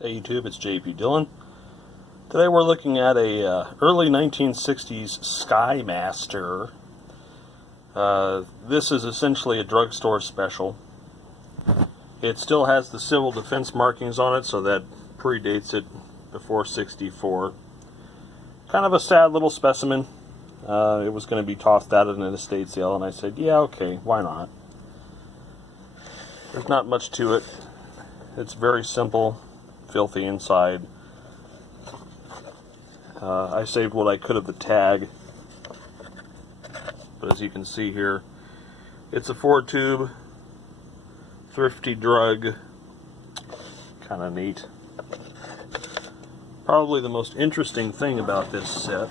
Hey YouTube, it's JP Dillon. Today we're looking at a early 1960s Skymaster. This is essentially a drugstore special. It still has the civil defense markings on it, so that predates it before '64. Kind of a sad little specimen. It was going to be tossed out at an estate sale, and I said, yeah, okay, why not? There's not much to it. It's very simple. Filthy inside. I saved what I could of the tag, but as you can see here, it's a 4-tube thrifty drug. Kind of neat. Probably the most interesting thing about this set,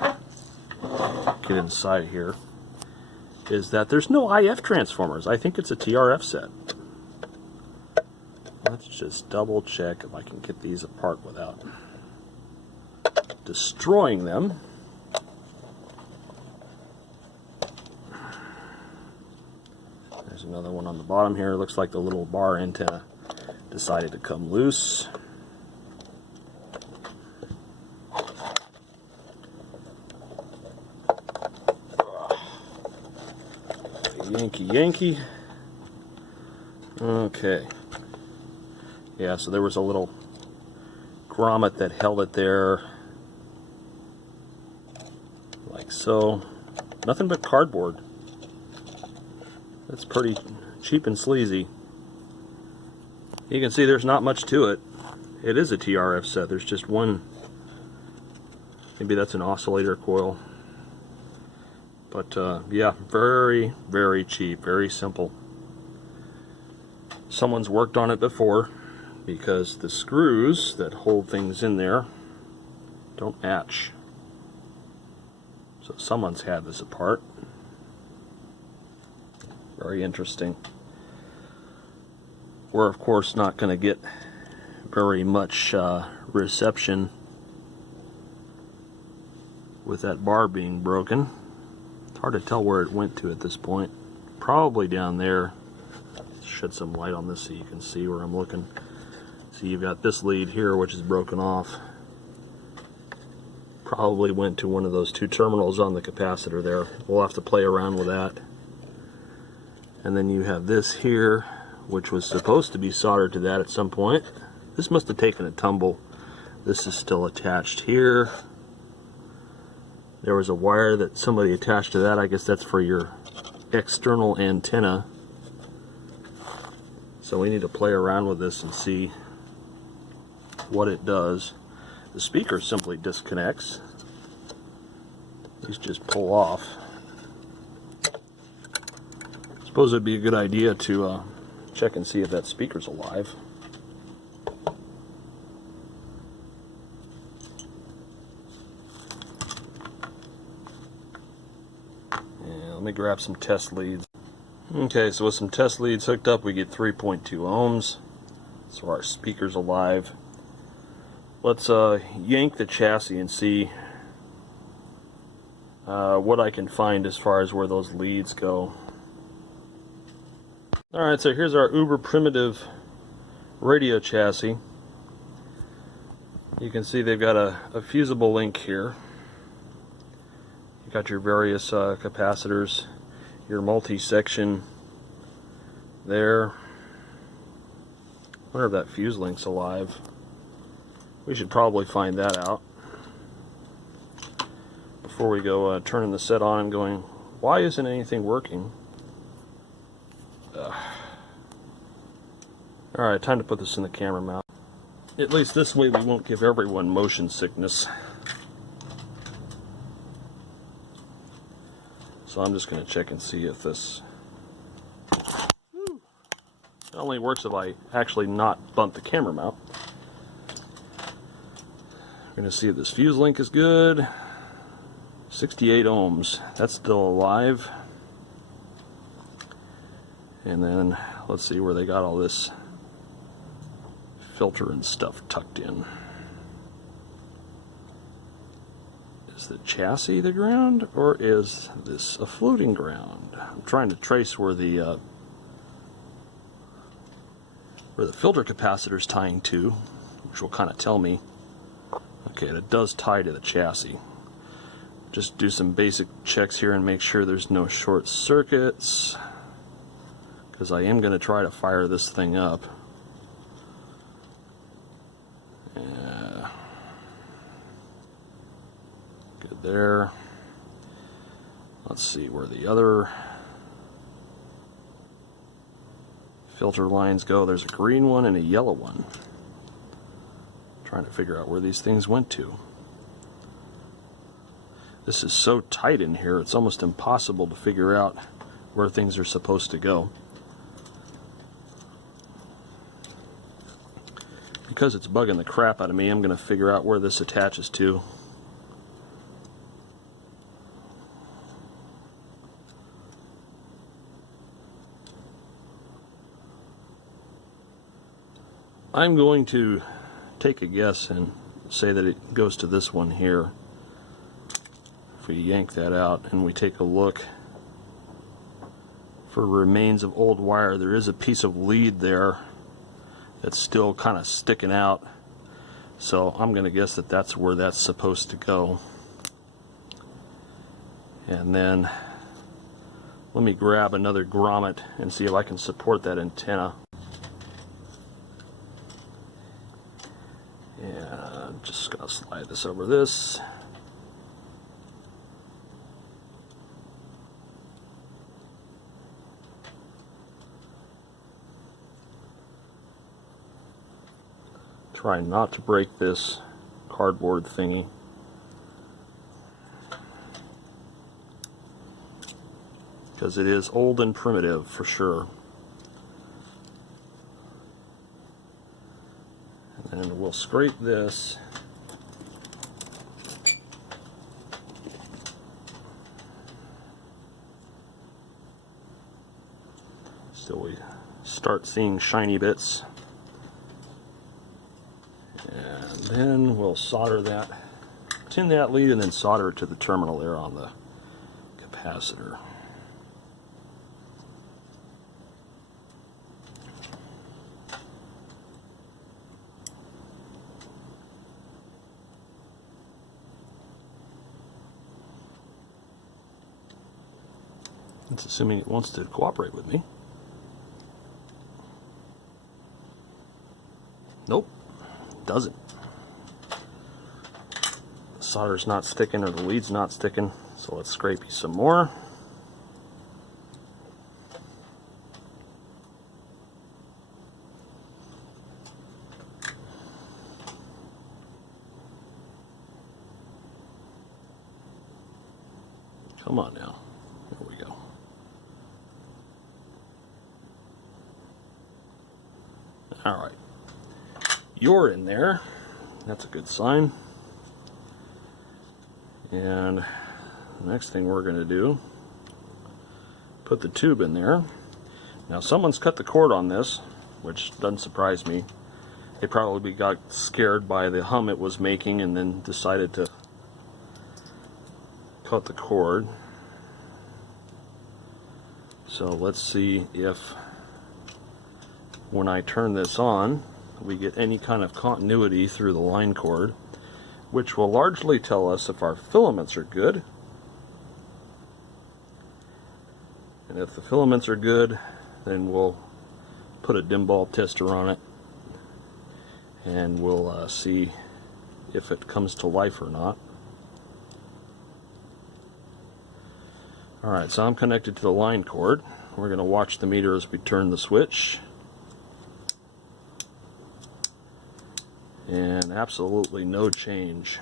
get inside here, is that there's no IF transformers. I think it's a TRF set. Let's just double check if I can get these apart without destroying them. There's another one on the bottom here. Looks like the little bar antenna decided to come loose. Yankee, Yankee. Okay. Yeah, so there was a little grommet that held it there, like so. Nothing but cardboard. That's pretty cheap and sleazy. You can see there's not much to it. It is a TRF set. There's just one, maybe that's an oscillator coil. But yeah, very, very cheap, very simple. Someone's worked on it before, because the screws that hold things in there don't match. So someone's had this apart. Very interesting. We're of course not going to get very much reception with that bar being broken. It's hard to tell where it went to at this point. Probably down there. Let's shed some light on this so you can see where I'm looking. So you've got this lead here, which is broken off. Probably went to one of those two terminals on the capacitor there. We'll have to play around with that. And then you have this here, which was supposed to be soldered to that at some point. This must have taken a tumble. This is still attached here. There was a wire that somebody attached to that. I guess that's for your external antenna. So we need to play around with this and see what it does. The speaker simply disconnects. These just pull off. I suppose it'd be a good idea to check and see if that speaker's alive. Yeah, let me grab some test leads. Okay, so with some test leads hooked up, we get 3.2 ohms. So our speaker's alive. Let's yank the chassis and see what I can find as far as where those leads go. Alright, so here's our uber primitive radio chassis. You can see they've got a fusible link here. You got your various capacitors, your multi-section there. I wonder if that fuse link's alive. We should probably find that out before we go turning the set on and going, why isn't anything working? Alright, time to put this in the camera mount. At least this way we won't give everyone motion sickness. So I'm just going to check and see if this... It only works if I actually not bunt the camera mount. We're going to see if this fuse link is good. 68 ohms. That's still alive. And then let's see where they got all this filter and stuff tucked in. Is the chassis the ground, or is this a floating ground? I'm trying to trace where the filter capacitor is tying to. which will kind of tell me. Okay, and it does tie to the chassis. Just do some basic checks here and make sure there's no short circuits, because I am going to try to fire this thing up. Good there. Let's see where the other filter lines go. There's a green one and a yellow one. Trying to figure out where these things went to. This is so tight in here, it's almost impossible to figure out where things are supposed to go. Because it's bugging the crap out of me, I'm going to figure out where this attaches to. I'm going to take a guess and say that it goes to this one here. If we yank that out and we take a look for remains of old wire, there is a piece of lead there that's still kind of sticking out. So I'm going to guess that that's where that's supposed to go. And then let me grab another grommet and see if I can support that antenna. Yeah, I'm just going to slide this over this. Try not to break this cardboard thingy. Because it is old and primitive for sure. And then we'll scrape this. So we start seeing shiny bits. And then we'll solder that, tin that lead, and then solder it to the terminal there on the capacitor. It's assuming it wants to cooperate with me. Nope, doesn't. The solder's not sticking, or the lead's not sticking, so let's scrape you some more. Come on now. There we go. Alright. You're in there. That's a good sign. And the next thing we're going to do, put the tube in there. Now someone's cut the cord on this, which doesn't surprise me. They probably got scared by the hum it was making and then decided to cut the cord. So let's see if when I turn this on we get any kind of continuity through the line cord, which will largely tell us if our filaments are good. And if the filaments are good, then we'll put a dim bulb tester on it and we'll see if it comes to life or not. Alright, so I'm connected to the line cord. We're going to watch the meter as we turn the switch. And absolutely no change.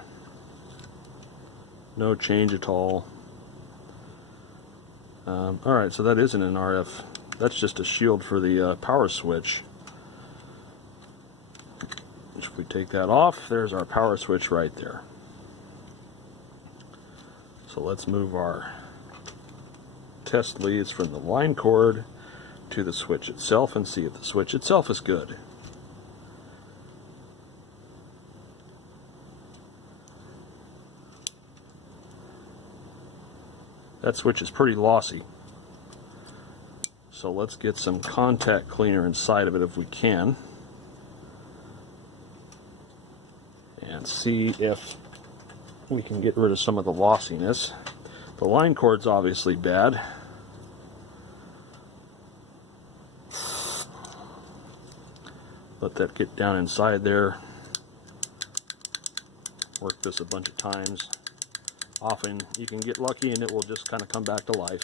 No change at all. Alright, so that isn't an RF. That's just a shield for the power switch. If we take that off, there's our power switch right there. So let's move our test leads from the line cord to the switch itself and see if the switch itself is good. That switch is pretty lossy. So let's get some contact cleaner inside of it if we can. and see if we can get rid of some of the lossiness. The line cord's obviously bad. Let that get down inside there. Work this a bunch of times. Often you can get lucky and it will just kind of come back to life.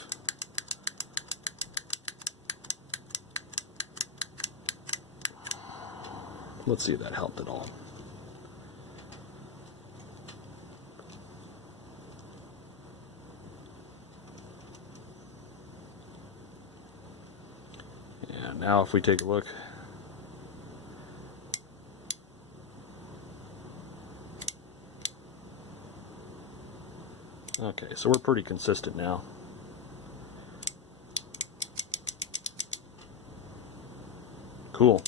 Let's see if that helped at all. And now if we take a look, okay, so we're pretty consistent now. Cool.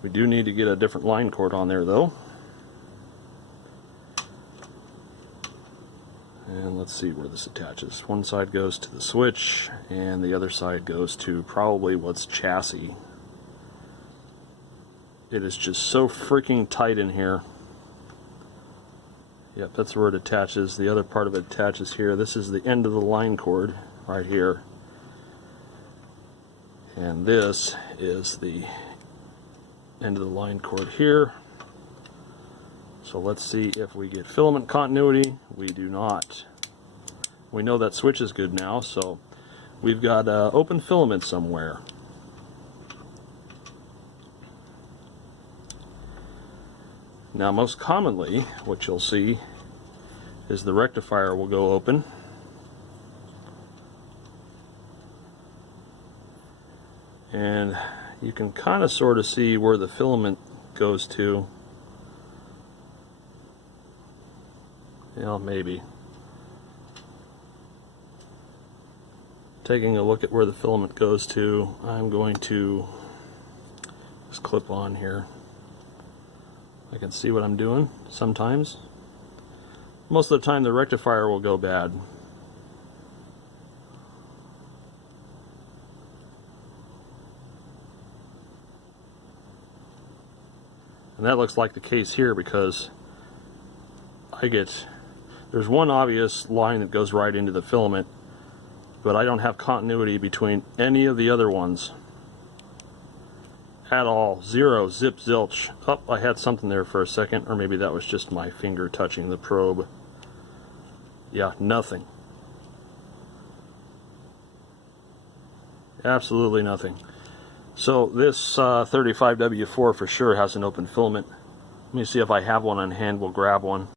We do need to get a different line cord on there though. And let's see where this attaches. One side goes to the switch and the other side goes to probably what's chassis. It is just so freaking tight in here. Yep, that's where it attaches. The other part of it attaches here. This is the end of the line cord right here. And this is the end of the line cord here. So let's see if we get filament continuity. We do not. We know that switch is good now, so we've got open filament somewhere. Now most commonly what you'll see is the rectifier will go open. And you can kind of sort of see where the filament goes to. You know, maybe. Taking a look at where the filament goes to, I'm going to just clip on here. I can see what I'm doing sometimes. Most of the time the rectifier will go bad. And that looks like the case here because there's one obvious line that goes right into the filament, but I don't have continuity between any of the other ones at all. Zero, zip, zilch. Oh, I had something there for a second, or maybe that was just my finger touching the probe. Yeah, nothing. Absolutely nothing. So this 35W4 for sure has an open filament. Let me see if I have one on hand. We'll grab one.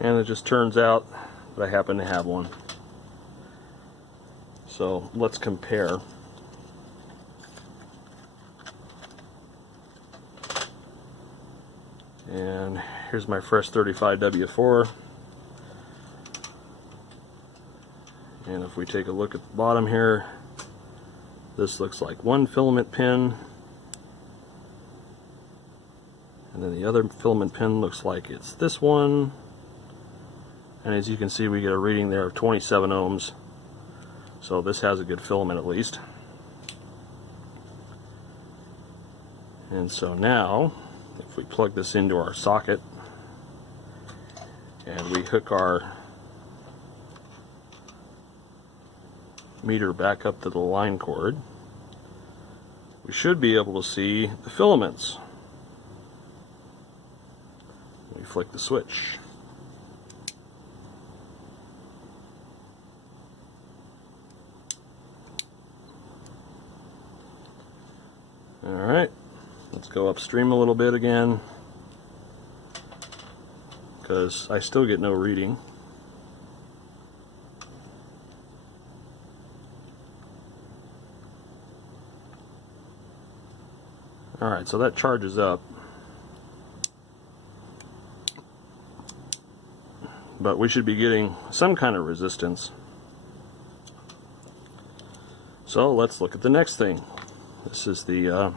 And it just turns out that I happen to have one. So let's compare. And here's my fresh 35W4. And if we take a look at the bottom here, this looks like one filament pin. And then the other filament pin looks like it's this one. And as you can see, we get a reading there of 27 ohms. So this has a good filament at least. And so now, if we plug this into our socket and we hook our meter back up to the line cord, we should be able to see the filaments. We flick the switch. Alright, let's go upstream a little bit again, because I still get no reading. Alright, so that charges up. But we should be getting some kind of resistance. So let's look at the next thing. This is the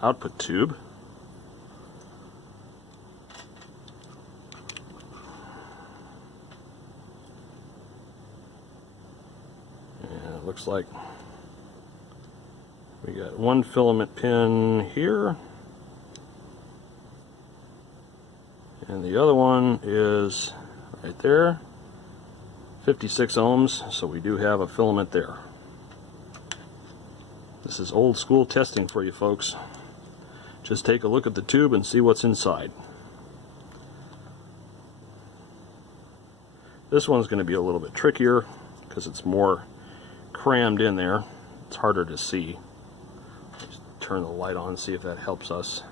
output tube. And it looks like we got one filament pin here And the other one is right there, 56 ohms, so we do have a filament there. This is old school testing for you folks. Just take a look at the tube and see what's inside. This one's going to be a little bit trickier because it's more crammed in there. It's harder to see. Just turn the light on and see if that helps us.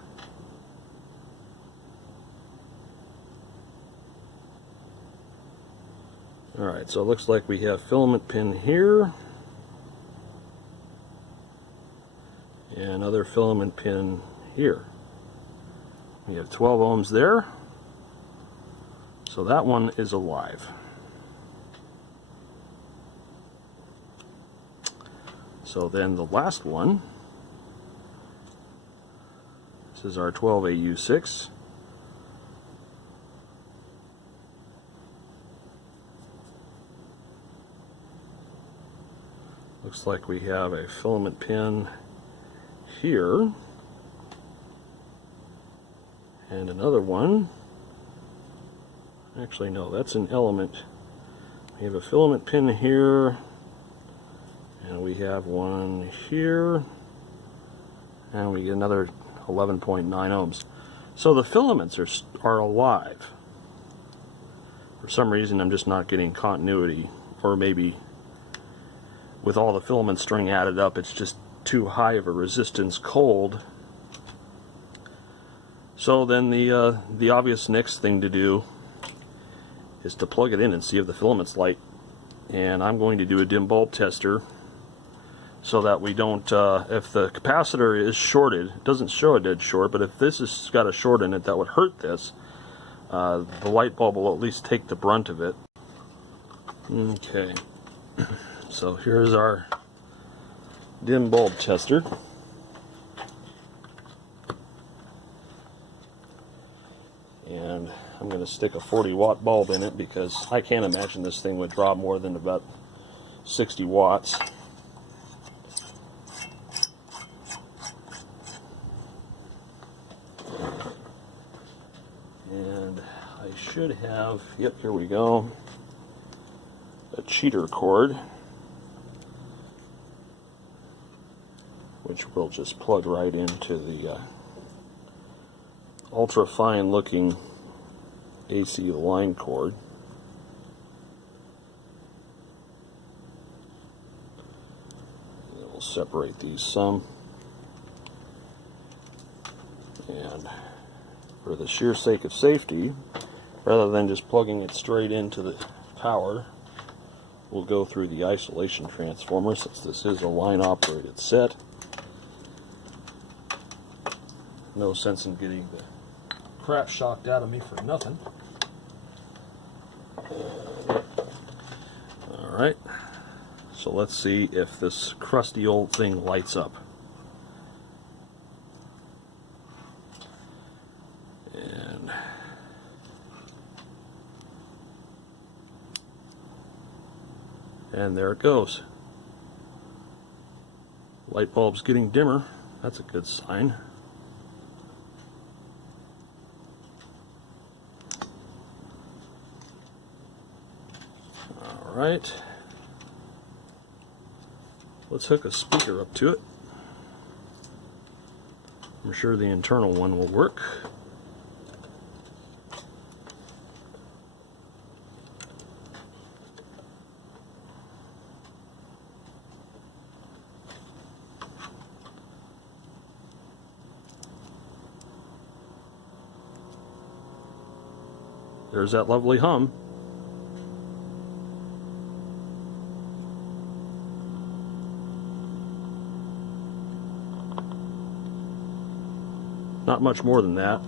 Alright, so it looks like we have filament pin here. And another filament pin here. We have 12 ohms there. So that one is alive. So then the last one, this is our 12AU6. Looks like we have a filament pin here and another one. Actually, no, that's an element. We have a filament pin here, and we have one here, and we get another 11.9 ohms. So the filaments are alive. For some reason, I'm just not getting continuity, or maybe with all the filament string added up, it's just too high of a resistance cold. So then the obvious next thing to do is to plug it in and see if the filaments light. And I'm going to do a dim bulb tester so that we don't, if the capacitor is shorted, it doesn't show a dead short, but if this has got a short in it that would hurt this, the light bulb will at least take the brunt of it. Okay, so here's our dim bulb tester. And I'm going to stick a 40-watt bulb in it because I can't imagine this thing would draw more than about 60 watts. And I should have, yep, here we go, a cheater cord, which we'll just plug right into the ultra fine looking AC line cord. And we'll separate these some, and for the sheer sake of safety, rather than just plugging it straight into the power, we'll go through the isolation transformer since this is a line operated set. No sense in getting the crap shocked out of me for nothing. Alright, so let's see if this crusty old thing lights up. And there it goes. Light bulb's getting dimmer. That's a good sign. Alright. Let's hook a speaker up to it. I'm sure the internal one will work. There's that lovely hum. Not much more than that.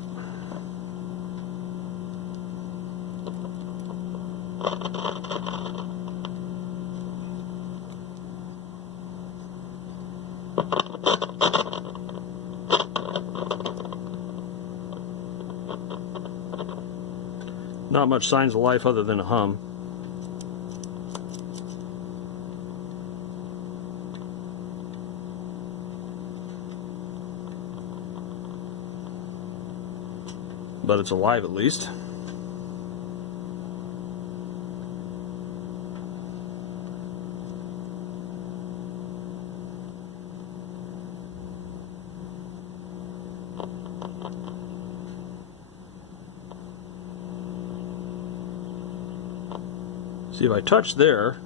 Not much signs of life other than a hum. but it's alive at least. See, if I touch there,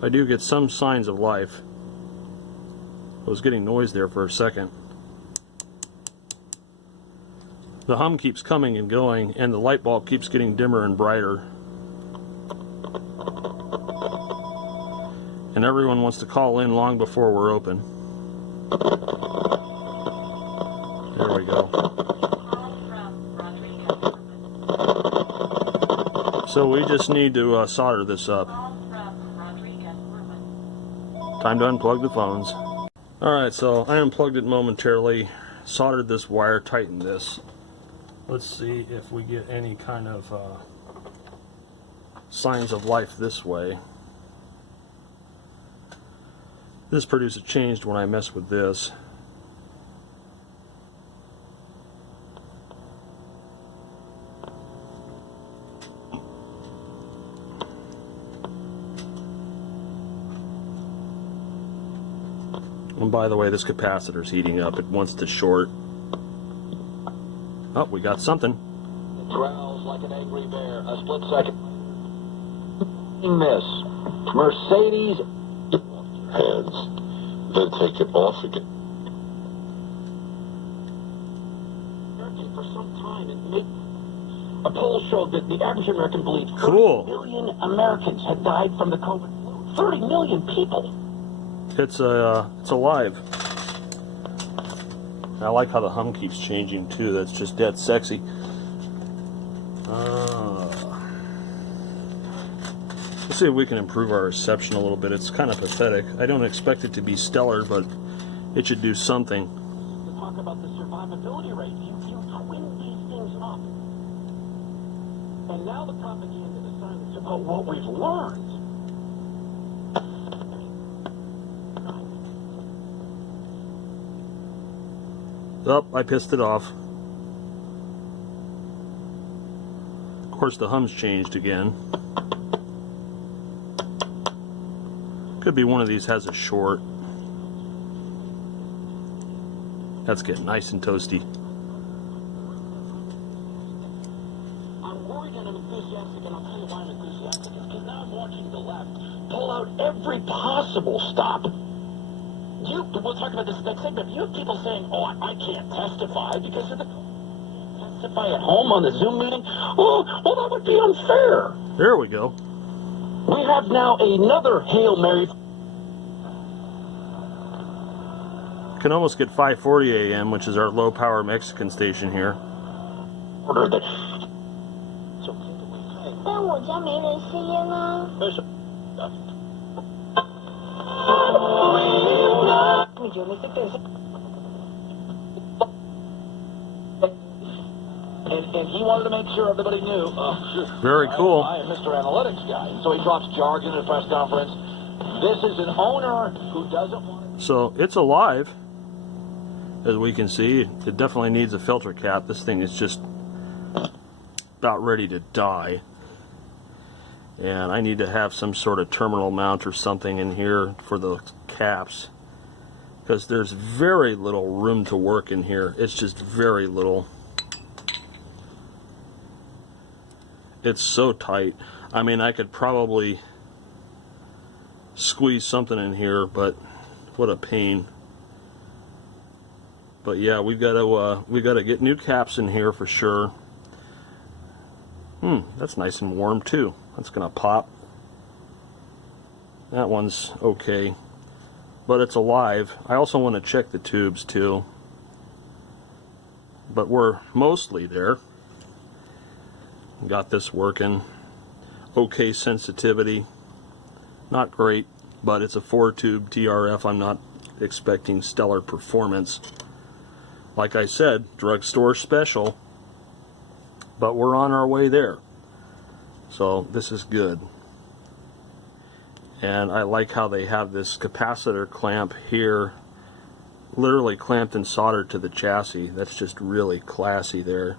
I do get some signs of life. I was getting noise there for a second. The hum keeps coming and going, and the light bulb keeps getting dimmer and brighter. And everyone wants to call in long before we're open. There we go. So we just need to solder this up. Time to unplug the phones. Alright, so I unplugged it momentarily, soldered this wire, tightened this. Let's see if we get any kind of signs of life this way. This producer changed when I messed with this. And by the way, this capacitor's heating up. It wants to short. Oh, we got something. It growls like an angry bear. A split second. Miss. Mercedes. Hands. Then take it off again. For some time, a poll showed that the average American believes 30 million Americans had died from the COVID flu. 30 million people. It's alive. I like how the hum keeps changing too. That's just dead sexy. Let's see if we can improve our reception a little bit. It's kind of pathetic. I don't expect it to be stellar, but it should do something. You talk about the survivability rate. You twin these things up. And now the propaganda is silence about what we've learned. Oh, I pissed it off. Of course, the hum's changed again. Could be one of these has a short. That's getting nice and toasty. I'm worried and I'm enthusiastic, and I'll tell you why I'm enthusiastic. It's because now I'm watching the left pull out every possible stop. We'll talk about this next segment. You have people saying, oh, I can't testify because of the... Testify at home on the Zoom meeting? Oh, well, that would be unfair. There we go. We have now another Hail Mary. Can almost get 540 AM, which is our low power Mexican station here. Order that. And he wanted to make sure everybody knew. Very cool. I am Mr. Analytics guy. So he drops jargon at a press conference. This is an owner who doesn't want to... So it's alive. As we can see, it definitely needs a filter cap. This thing is just about ready to die. And I need to have some sort of terminal mount or something in here for the caps, because there's very little room to work in here. It's just very little. It's so tight. I mean, I could probably squeeze something in here, but what a pain. But yeah, we got to get new caps in here for sure. That's nice and warm too. That's gonna pop. That one's okay, but it's alive. I also want to check the tubes too, but we're mostly there. Got this working. Okay sensitivity, not great, but it's a 4-tube TRF. I'm not expecting stellar performance. Like I said, drugstore special, but we're on our way there. So this is good. And I like how they have this capacitor clamp here literally clamped and soldered to the chassis. That's just really classy there.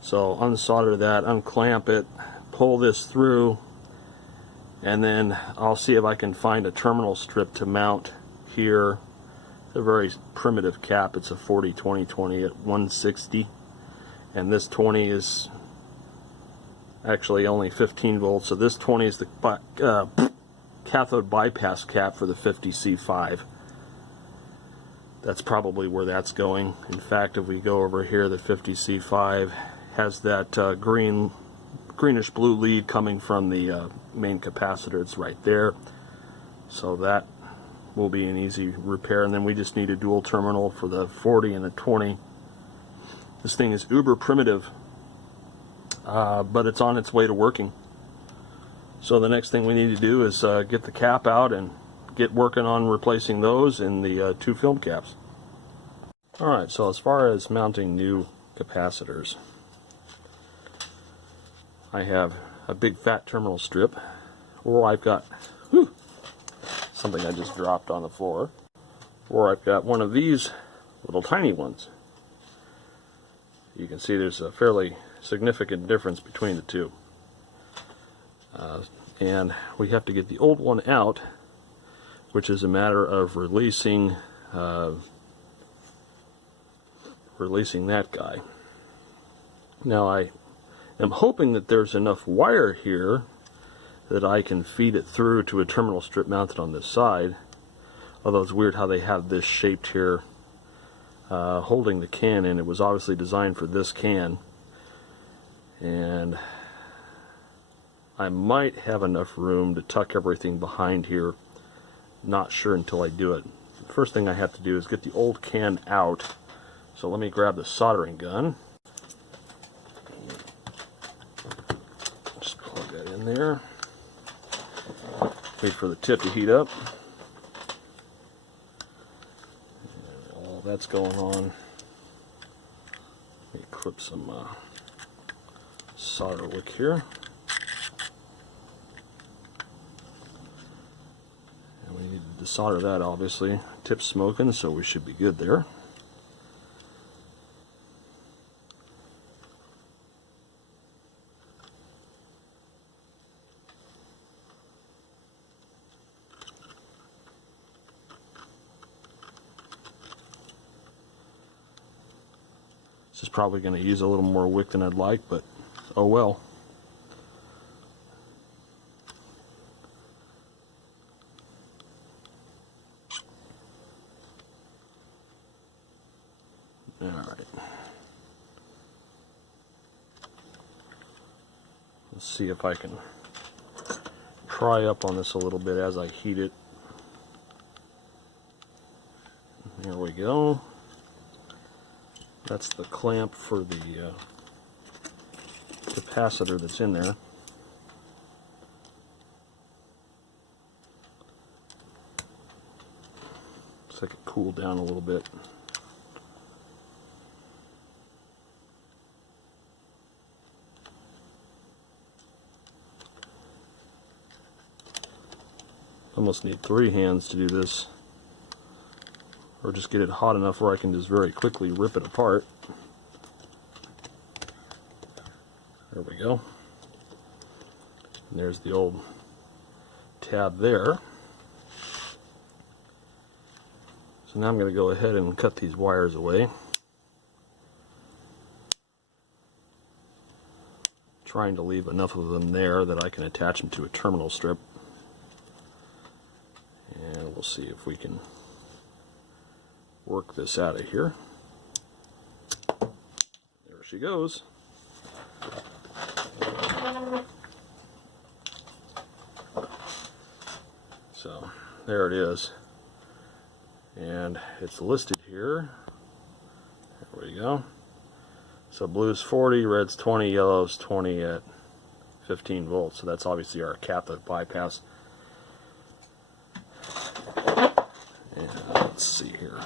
So unsolder that, unclamp it, pull this through, and then I'll see if I can find a terminal strip to mount here. A very primitive cap. It's a 40-20-20 at 160, and this 20 is actually only 15 volts, so this 20 is the cathode bypass cap for the 50C5. That's probably where that's going. In fact, if we go over here, the 50C5 has that greenish blue lead coming from the main capacitor. It's right there, so that will be an easy repair. And then we just need a dual terminal for the 40 and the 20. This thing is uber primitive, but it's on its way to working. So the next thing we need to do is get the cap out and get working on replacing those in the two film caps. Alright, so as far as mounting new capacitors, I have a big fat terminal strip, or I've got something I just dropped on the floor, or I've got one of these little tiny ones. You can see there's a fairly significant difference between the two. And we have to get the old one out, which is a matter of releasing that guy. Now I am hoping that there's enough wire here that I can feed it through to a terminal strip mounted on this side. Although it's weird how they have this shaped here holding the can in. It was obviously designed for this can, and I might have enough room to tuck everything behind here. Not sure until I do it. The first thing I have to do is get the old can out. So let me grab the soldering gun. Just plug that in there. Wait for the tip to heat up. And while that's going on, let me clip some solder wick here. And we need to solder that, obviously. Tip's smoking, so we should be good there. This is probably going to use a little more wick than I'd like, but oh well. Alright. Let's see if I can pry up on this a little bit as I heat it. There we go. That's the clamp for the capacitor that's in there. Looks like it cooled down a little bit. Almost need 3 hands to do this, or just get it hot enough where I can just very quickly rip it apart. There we go. And there's the old tab there. So now I'm going to go ahead and cut these wires away. Trying to leave enough of them there that I can attach them to a terminal strip. And we'll see if we can work this out of here. There she goes. So there it is, and it's listed here. There we go. So blue's 40, red's 20, yellow's 20 at 15 volts. So that's obviously our cathode bypass. And let's see here.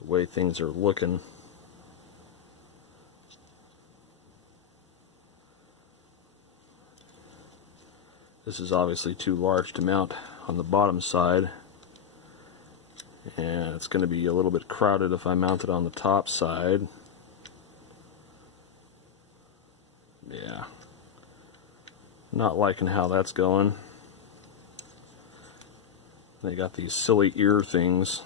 The way things are looking, This is obviously too large to mount on the bottom side, and it's going to be a little bit crowded if I mount it on the top side. Yeah, not liking how that's going. They got these silly ear things.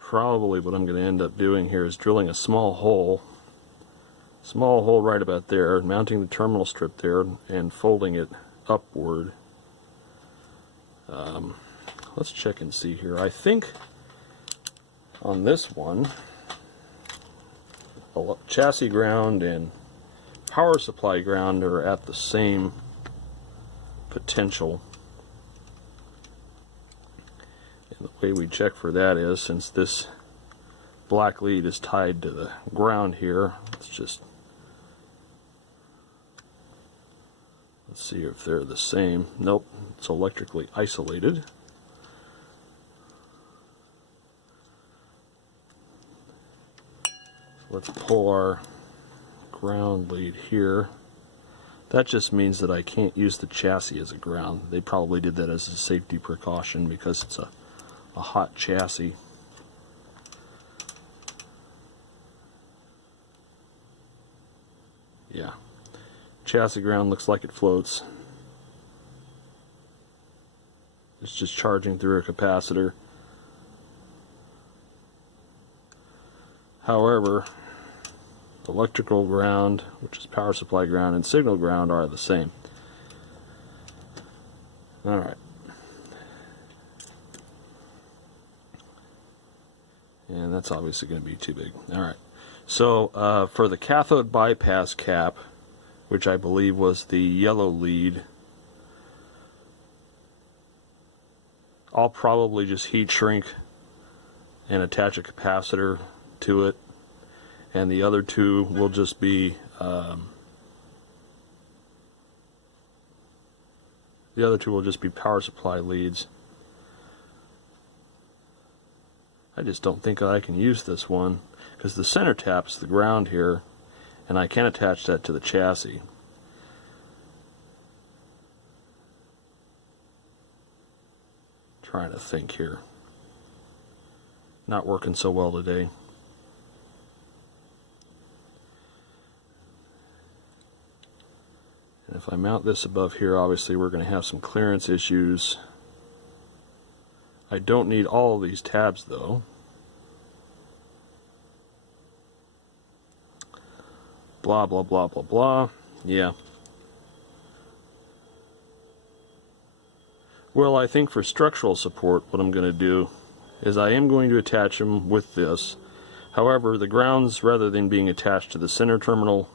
Probably what I'm going to end up doing here is drilling a small hole right about there, mounting the terminal strip there, and folding it upward. Let's check and see here. I think on this one, chassis ground and power supply ground are at the same potential. And the way we check for that is, since this black lead is tied to the ground here, let's see if they're the same. Nope, it's electrically isolated. Let's pull our ground lead here. That just means that I can't use the chassis as a ground. They probably did that as a safety precaution because it's a hot chassis. Yeah, chassis ground looks like it floats. It's just charging through a capacitor. However, electrical ground, which is power supply ground, and signal ground are the same. Alright. And that's obviously going to be too big. Alright. So for the cathode bypass cap, which I believe was the yellow lead, I'll probably just heat shrink and attach a capacitor to it, and the other two will just be power supply leads. I just don't think I can use this one because the center tap's the ground here, and I can attach that to the chassis. Trying to think here. Not working so well today. And if I mount this above here, obviously we're going to have some clearance issues. I don't need all of these tabs though. Blah, blah, blah, blah, blah. Yeah. Well, I think for structural support, what I'm going to do is I am going to attach them with this. However, the grounds, rather than being attached to the center terminal,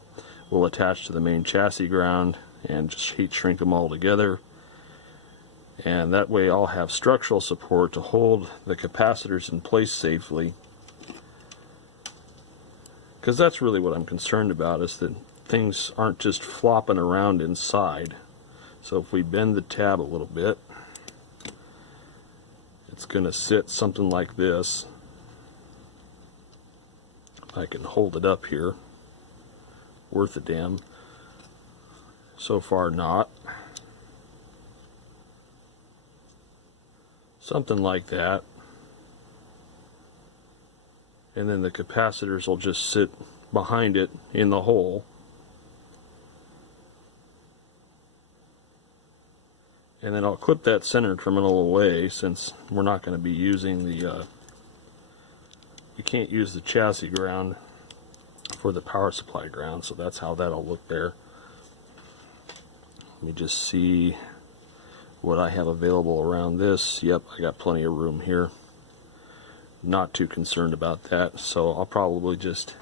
will attach to the main chassis ground and just heat shrink them all together. And that way I'll have structural support to hold the capacitors in place safely. Because that's really what I'm concerned about, is that things aren't just flopping around inside. So if we bend the tab a little bit, it's going to sit something like this. I can hold it up here. Worth a damn. So far not. Something like that. And then the capacitors will just sit behind it in the hole. And then I'll clip that center terminal away, since we're not going to be using the you can't use the chassis ground for the power supply ground, so that's how that'll look there. Let me just see what I have available around this. Yep, I got plenty of room here. Not too concerned about that, so I'll probably just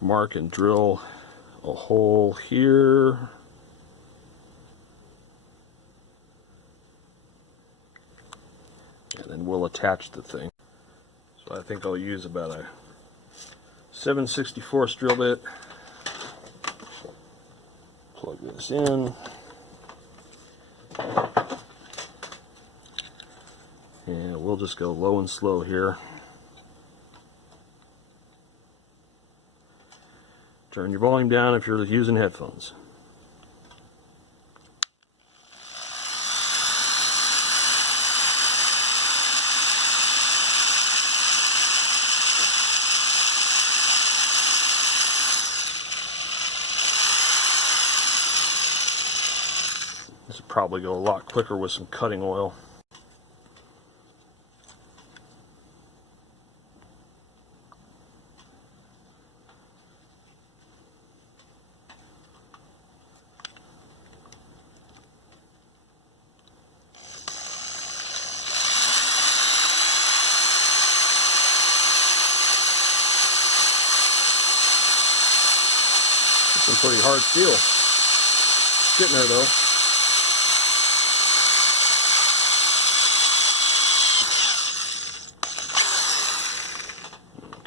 mark and drill a hole here. And then we'll attach the thing. So I think I'll use about a 7/64 drill bit. Plug this in. And we'll just go low and slow here. Turn your volume down if you're using headphones. This would probably go a lot quicker with some cutting oil. Some pretty hard steel. Getting there though.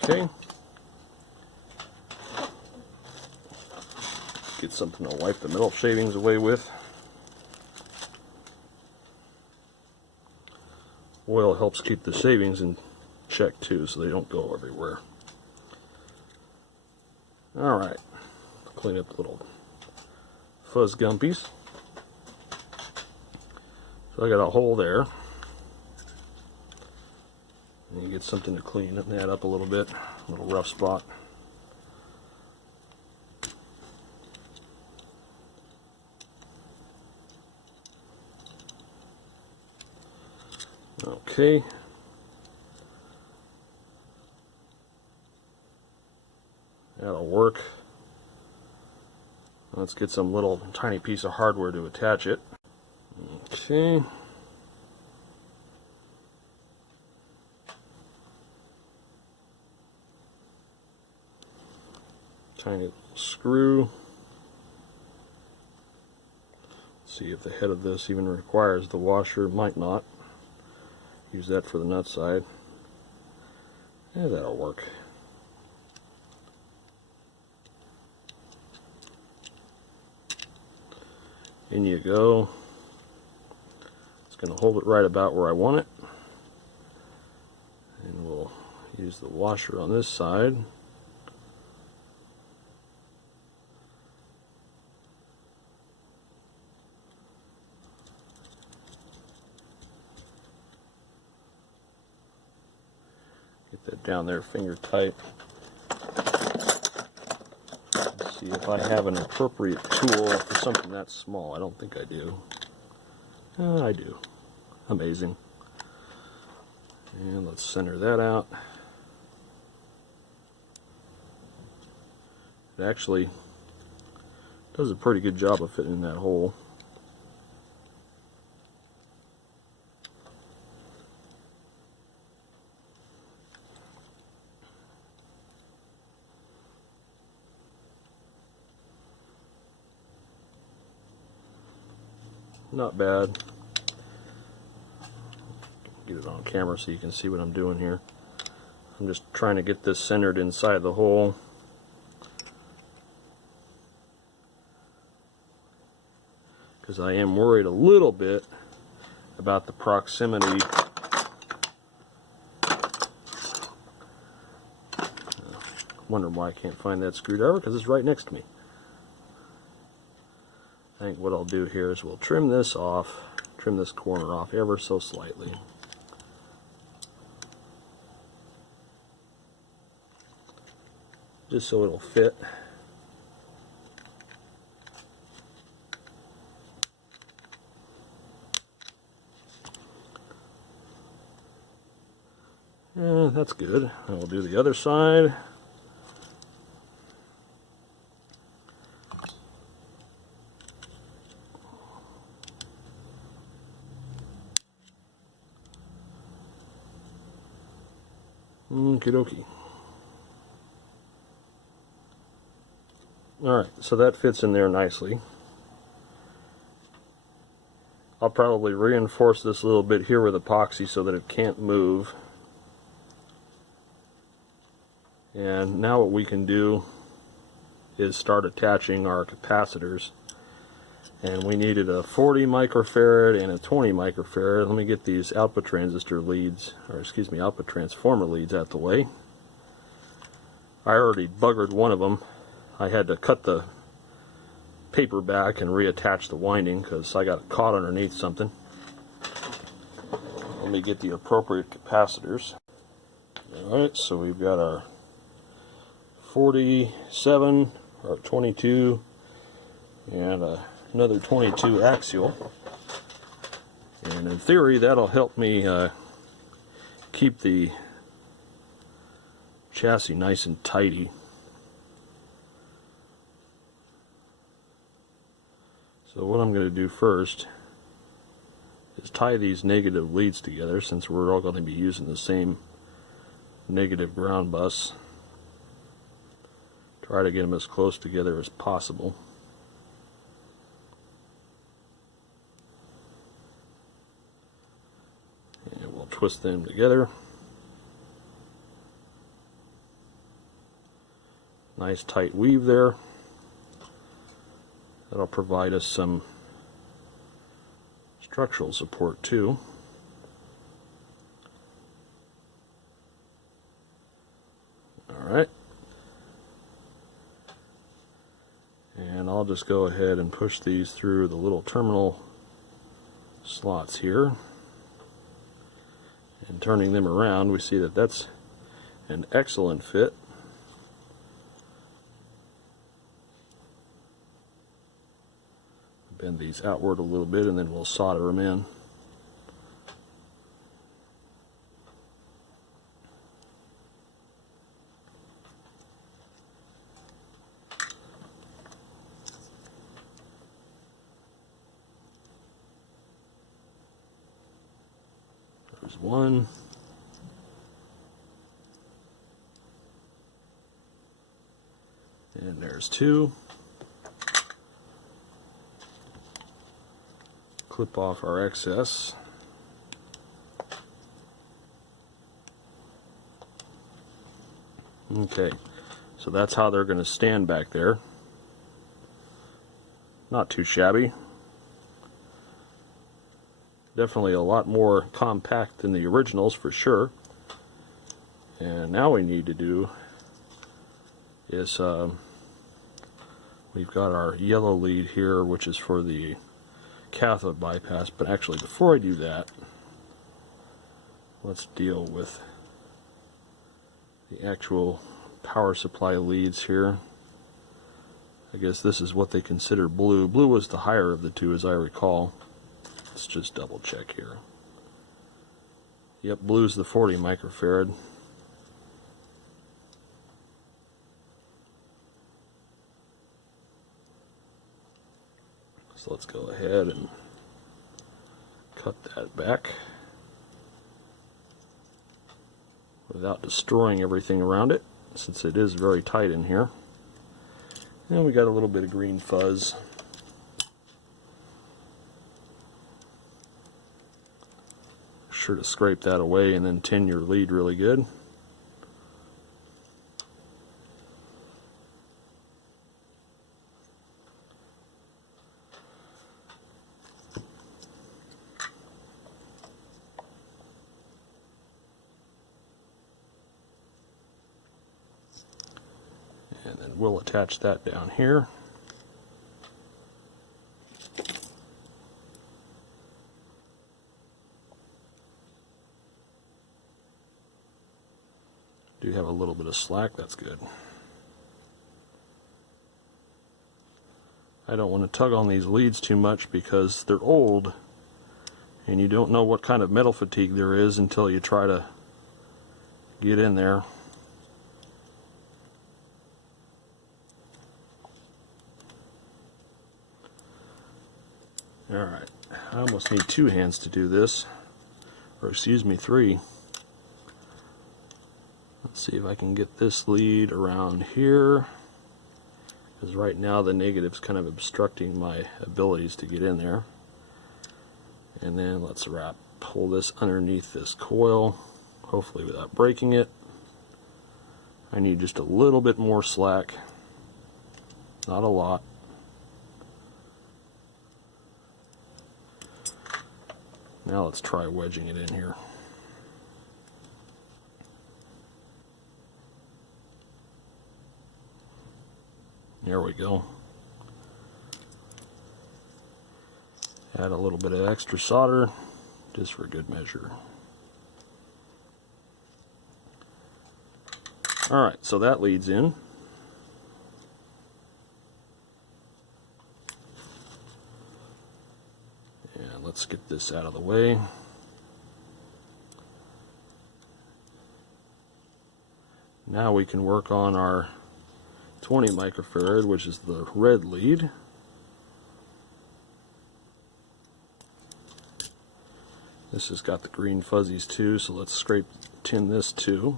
Okay. Get something to wipe the metal shavings away with. Oil helps keep the shavings in check too, so they don't go everywhere. Alright. Clean up the little fuzz gumpies. So I got a hole there. And you get something to clean that up a little bit, a little rough spot. Okay. That'll work. Let's get some little tiny piece of hardware to attach it. Okay. Tiny little screw. See if the head of this even requires the washer. Might not. Use that for the nut side. Yeah, that'll work. In you go. It's going to hold it right about where I want it. And we'll use the washer on this side. Get that down there finger tight. See if I have an appropriate tool for something that small. I don't think I do. I do. Amazing. And let's center that out. It actually does a pretty good job of fitting in that hole. Not bad. Get it on camera so you can see what I'm doing here. I'm just trying to get this centered inside the hole. Because I am worried a little bit about the proximity. Wondering why I can't find that screwdriver, because it's right next to me. I think what I'll do here is we'll trim this off, trim this corner off ever so slightly. Just so it'll fit. Yeah, that's good. And we'll do the other side. Okie dokie. Alright, so that fits in there nicely. I'll probably reinforce this a little bit here with epoxy so that it can't move. And now what we can do is start attaching our capacitors. And we needed a 40 microfarad and a 20 microfarad. Let me get these output transistor leads, or excuse me, output transformer leads out the way. I already buggered one of them. I had to cut the paper back and reattach the winding because I got caught underneath something. Let me get the appropriate capacitors. Alright, so we've got our 47, our 22, and another 22 axial. And in theory, that'll help me keep the chassis nice and tidy. So what I'm going to do first is tie these negative leads together, since we're all going to be using the same negative ground bus. Try to get them as close together as possible. And we'll twist them together. Nice tight weave there. That'll provide us some structural support too. Alright. And I'll just go ahead and push these through the little terminal slots here. And turning them around, we see that that's an excellent fit. Bend these outward a little bit and then we'll solder them in. There's one. And there's two. Clip off our excess. Okay, so that's how they're going to stand back there. Not too shabby. Definitely a lot more compact than the originals for sure. And now we need to do is we've got our yellow lead here, which is for the cathode bypass, but actually before I do that, let's deal with the actual power supply leads here. I guess this is what they consider blue. Blue was the higher of the two, as I recall. Let's just double check here. Yep, blue's the 40 microfarad. So let's go ahead and cut that back without destroying everything around it, since it is very tight in here. And we got a little bit of green fuzz. Sure to scrape that away and then tin your lead really good. And then we'll attach that down here. Do have a little bit of slack, that's good. I don't want to tug on these leads too much because they're old and you don't know what kind of metal fatigue there is until you try to get in there. Alright, I almost need two hands to do this, or excuse me, three. Let's see if I can get this lead around here, because right now the negative's kind of obstructing my abilities to get in there. And then let's pull this underneath this coil, hopefully without breaking it. I need just a little bit more slack, not a lot. Now let's try wedging it in here. There we go. Add a little bit of extra solder just for good measure. Alright, so that leads in. And let's get this out of the way. Now we can work on our 20 microfarad, which is the red lead. This has got the green fuzzies too, so let's scrape tin this too.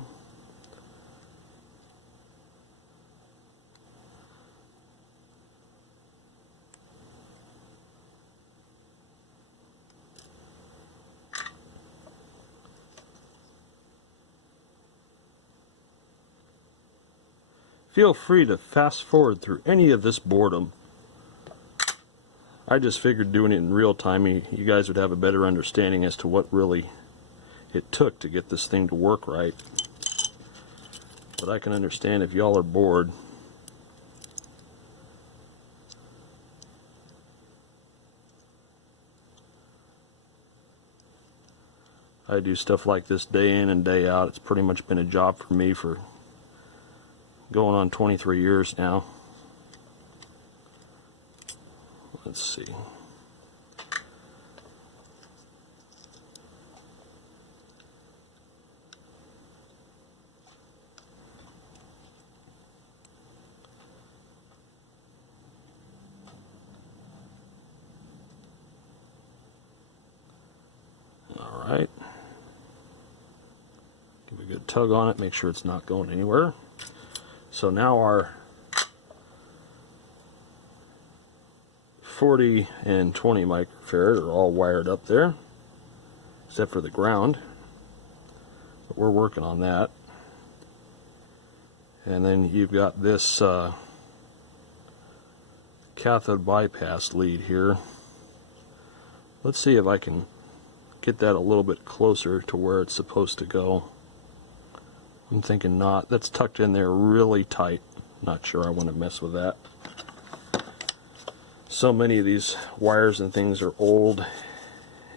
Feel free to fast forward through any of this boredom. I just figured doing it in real time, you guys would have a better understanding as to what really it took to get this thing to work right. But I can understand if y'all are bored. I do stuff like this day in and day out. It's pretty much been a job for me for going on 23 years now. Let's see. All right. Give a good tug on it, make sure it's not going anywhere. So now our 40 and 20 microfarad are all wired up there, except for the ground. But we're working on that. And then you've got this cathode bypass lead here. Let's see if I can get that a little bit closer to where it's supposed to go. I'm thinking not. That's tucked in there really tight. Not sure I want to mess with that. So many of these wires and things are old,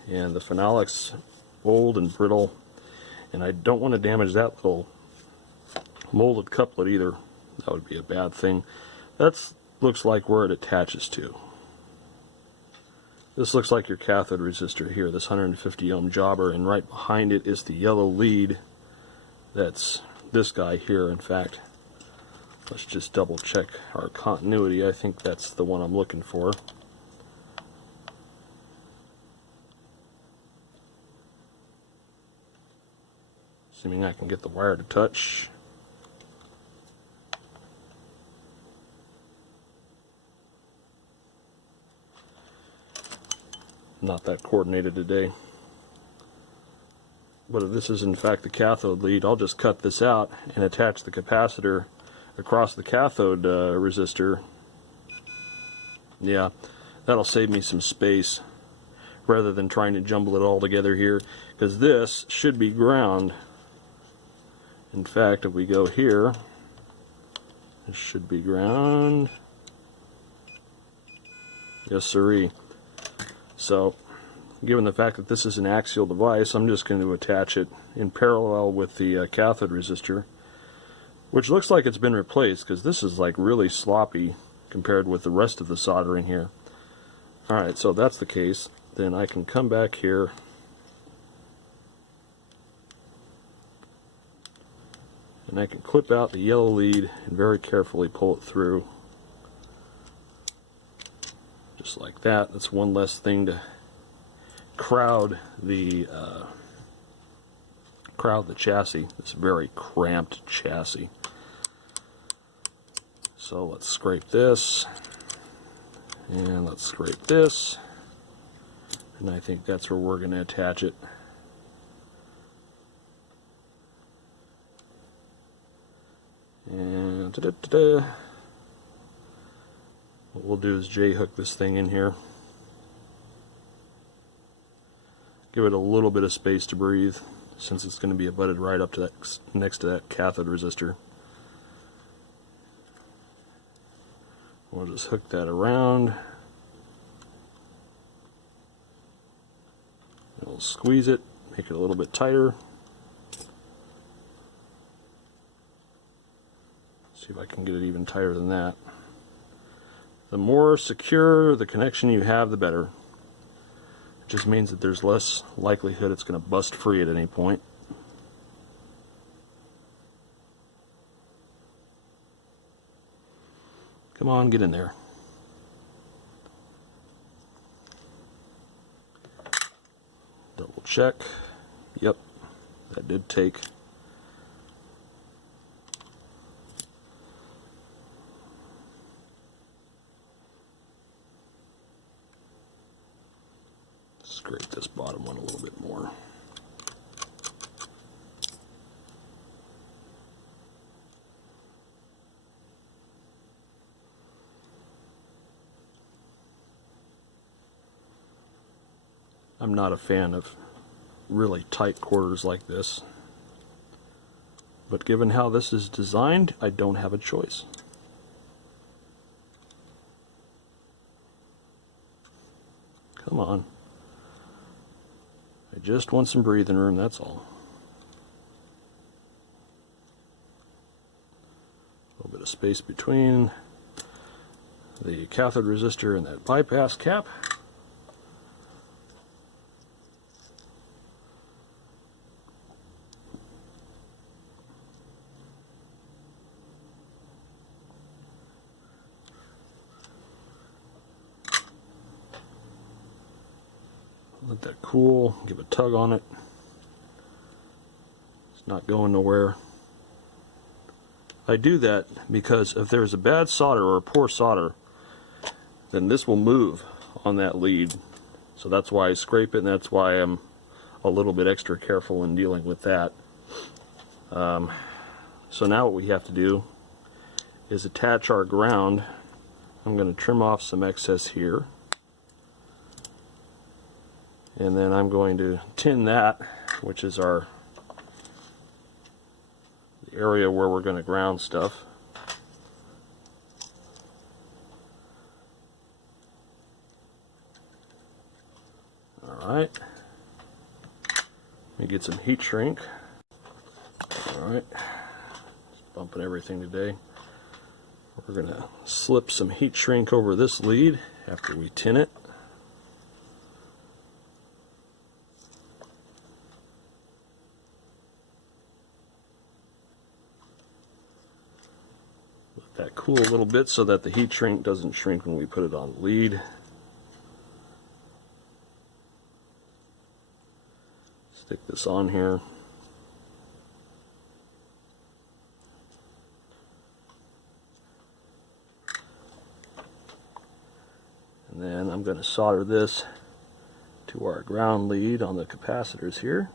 and the phenolics old and brittle, and I don't want to damage that little molded couplet either. That would be a bad thing. That looks like where it attaches to. This looks like your cathode resistor here, this 150 ohm jobber, and right behind it is the yellow lead. That's this guy here. In fact, let's just double check our continuity. I think that's the one I'm looking for. Assuming I can get the wire to touch. Not that coordinated today. But if this is in fact the cathode lead, I'll just cut this out and attach the capacitor across the cathode resistor. Yeah, that'll save me some space rather than trying to jumble it all together here, because this should be ground. In fact, if we go here, this should be ground. Yes sirree. So given the fact that this is an axial device, I'm just going to attach it in parallel with the cathode resistor, which looks like it's been replaced because this is like really sloppy compared with the rest of the soldering here. Alright, so if that's the case, then I can come back here and I can clip out the yellow lead and very carefully pull it through. Just like that. That's one less thing to crowd the chassis, this very cramped chassis. So let's scrape this, and let's scrape this, and I think that's where we're going to attach it. And what we'll do is J-hook this thing in here. Give it a little bit of space to breathe, since it's going to be abutted right up to that, next to that cathode resistor. We'll just hook that around. And we'll squeeze it, make it a little bit tighter. See if I can get it even tighter than that. The more secure the connection you have, the better. It just means that there's less likelihood it's going to bust free at any point. Come on, get in there. Double check. Yep, that did take. Scrape this bottom one a little bit more. I'm not a fan of really tight quarters like this, but given how this is designed, I don't have a choice. Come on. I just want some breathing room, that's all. A little bit of space between the cathode resistor and that bypass cap. Let that cool, give a tug on it. It's not going nowhere. I do that because if there's a bad solder or a poor solder, then this will move on that lead. So that's why I scrape it, and that's why I'm a little bit extra careful in dealing with that. So now what we have to do is attach our ground. I'm going to trim off some excess here. And then I'm going to tin that, which is the area where we're going to ground stuff. Alright. Let me get some heat shrink. Alright. Just bumping everything today. We're going to slip some heat shrink over this lead after we tin it. That cool a little bit so that the heat shrink doesn't shrink when we put it on the lead. Stick this on here. And then I'm going to solder this to our ground lead on the capacitors here.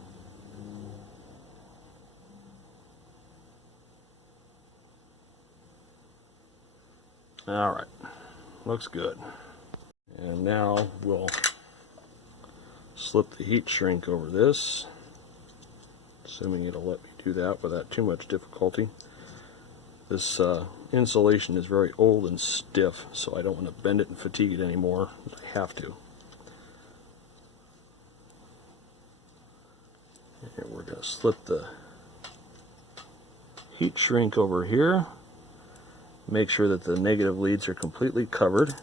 Alright, looks good. And now we'll slip the heat shrink over this, assuming it'll let me do that without too much difficulty. This insulation is very old and stiff, so I don't want to bend it and fatigue it anymore. I have to. And we're going to slip the heat shrink over here. Make sure that the negative leads are completely covered,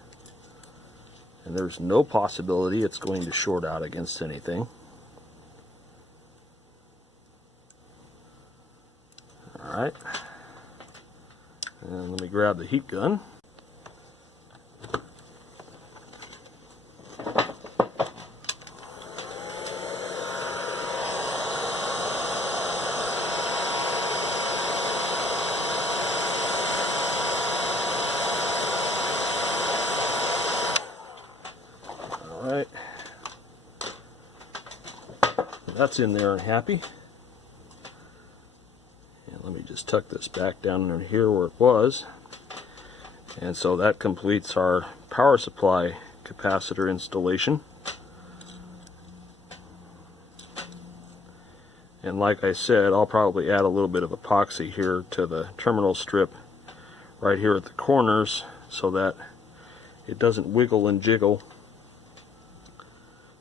and there's no possibility it's going to short out against anything. Alright, and let me grab the heat gun. Alright, that's in there and happy. And let me just tuck this back down in here where it was. And so that completes our power supply capacitor installation. And like I said, I'll probably add a little bit of epoxy here to the terminal strip right here at the corners so that it doesn't wiggle and jiggle.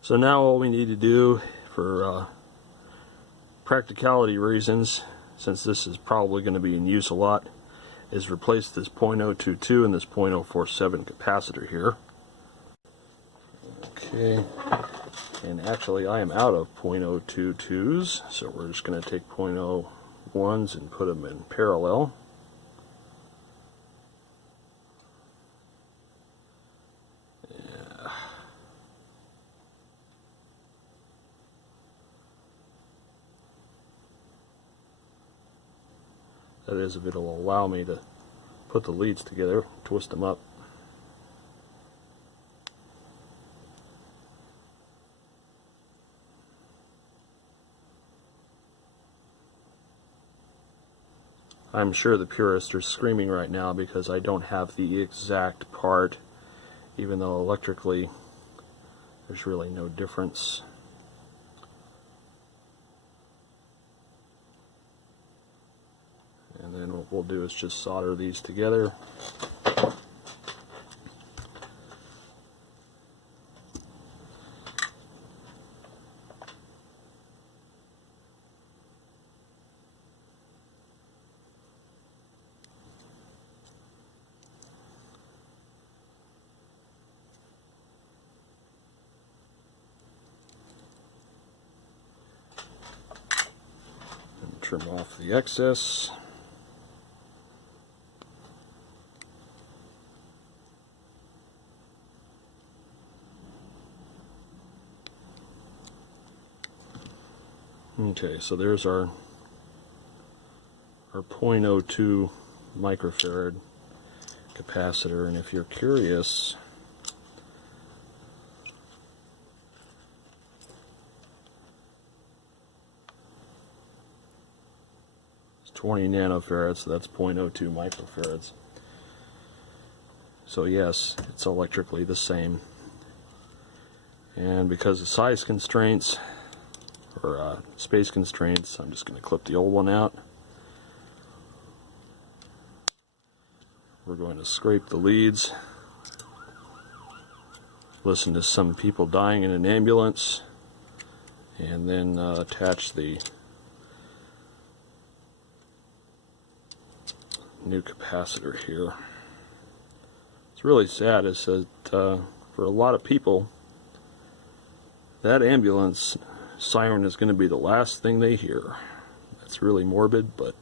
So now all we need to do, for practicality reasons, since this is probably going to be in use a lot, is replace this 0.022 and this 0.047 capacitor here. Okay, and actually I am out of 0.022s, so we're just going to take 0.01s and put them in parallel. That is, if it'll allow me to put the leads together, twist them up. I'm sure the purists are screaming right now because I don't have the exact part, even though electrically there's really no difference. And then what we'll do is just solder these together. And trim off the excess. Okay, so there's our 0.02 microfarad capacitor, and if you're curious, it's 20 nanofarads, so that's 0.02 microfarads. So yes, it's electrically the same. And because of size constraints, or space constraints, I'm just going to clip the old one out. We're going to scrape the leads, listen to some people dying in an ambulance, and then attach the new capacitor here. What's really sad is that for a lot of people, that ambulance siren is going to be the last thing they hear. That's really morbid, but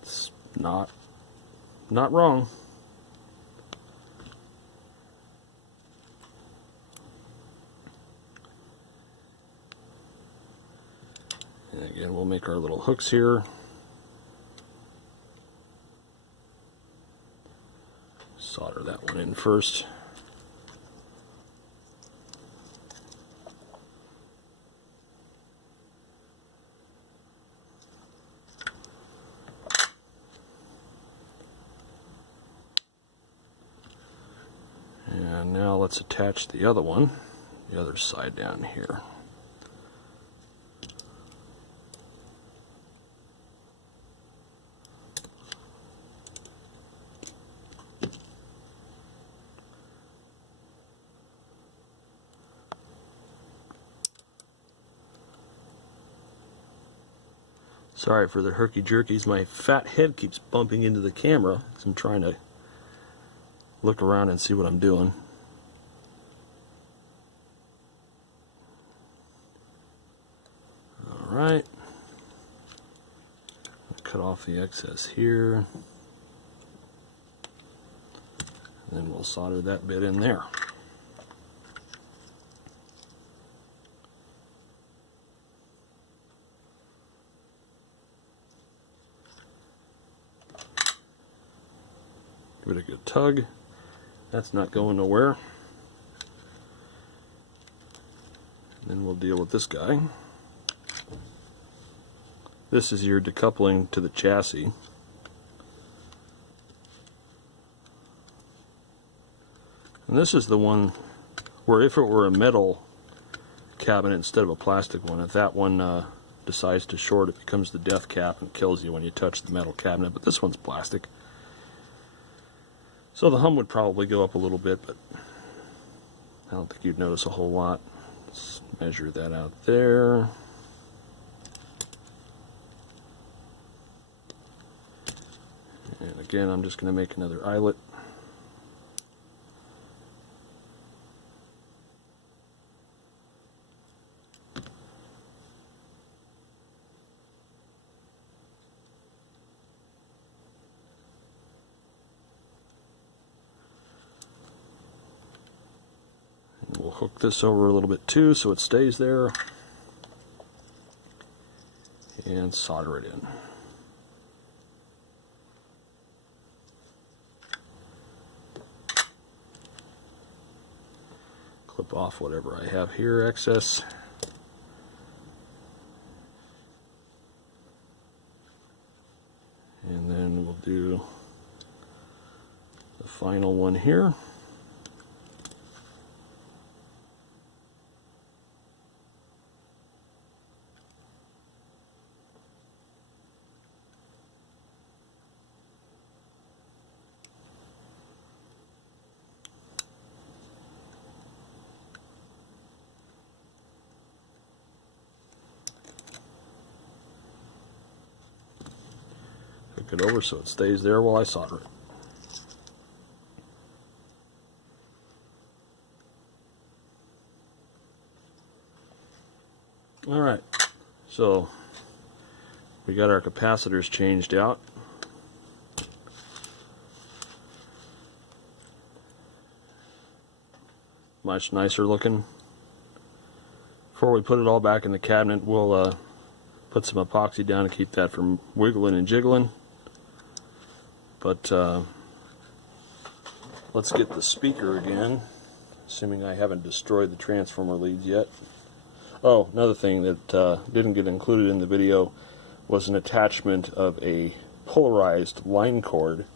it's not wrong. And again, we'll make our little hooks here. Solder that one in first. And now let's attach the other one, the other side down here. Sorry for the herky-jerkies, my fat head keeps bumping into the camera as I'm trying to look around and see what I'm doing. Alright, cut off the excess here, and then we'll solder that bit in there. Give it a good tug. That's not going nowhere. And then we'll deal with this guy. This is your decoupling to the chassis. And this is the one where if it were a metal cabinet instead of a plastic one, if that one decides to short, it becomes the death cap and kills you when you touch the metal cabinet. But this one's plastic. So the hum would probably go up a little bit, but I don't think you'd notice a whole lot. Let's measure that out there. And again, I'm just going to make another eyelet. And we'll hook this over a little bit too so it stays there. And solder it in. Clip off whatever I have here excess. And then we'll do the final one here. Hook it over so it stays there while I solder it. Alright, so we got our capacitors changed out. Much nicer looking. Before we put it all back in the cabinet, we'll put some epoxy down to keep that from wiggling and jiggling. But let's get the speaker again, assuming I haven't destroyed the transformer leads yet. Oh, another thing that didn't get included in the video was an attachment of a polarized line cord,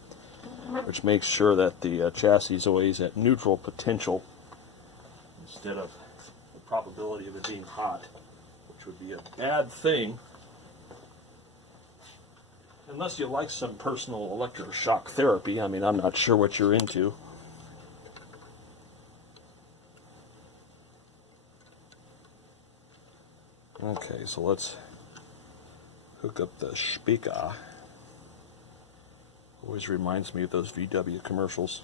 which makes sure that the chassis is always at neutral potential instead of the probability of it being hot, which would be a bad thing. Unless you like some personal electroshock therapy. I mean, I'm not sure what you're into. Okay, so let's hook up the speaker. Always reminds me of those VW commercials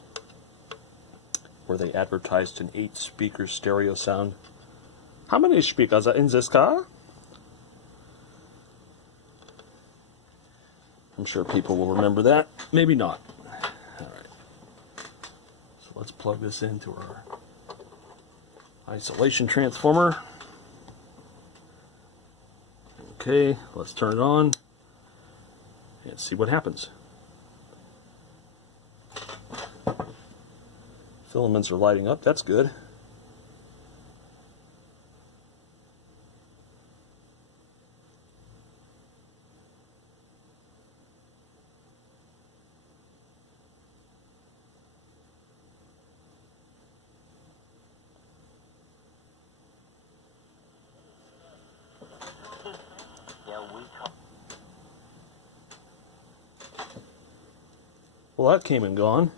where they advertised an 8-speaker stereo sound. How many speakers are in this car? I'm sure people will remember that. Maybe not. Alright. So let's plug this into our isolation transformer. Okay, let's turn it on and see what happens. Filaments are lighting up, that's good. Well, that came and gone.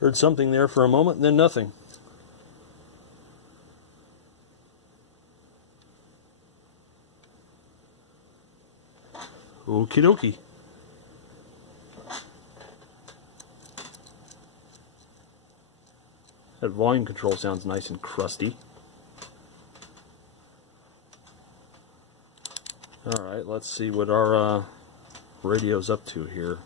Heard something there for a moment and then nothing. Okie dokie. That volume control sounds nice and crusty. Alright, let's see what our radio's up to here.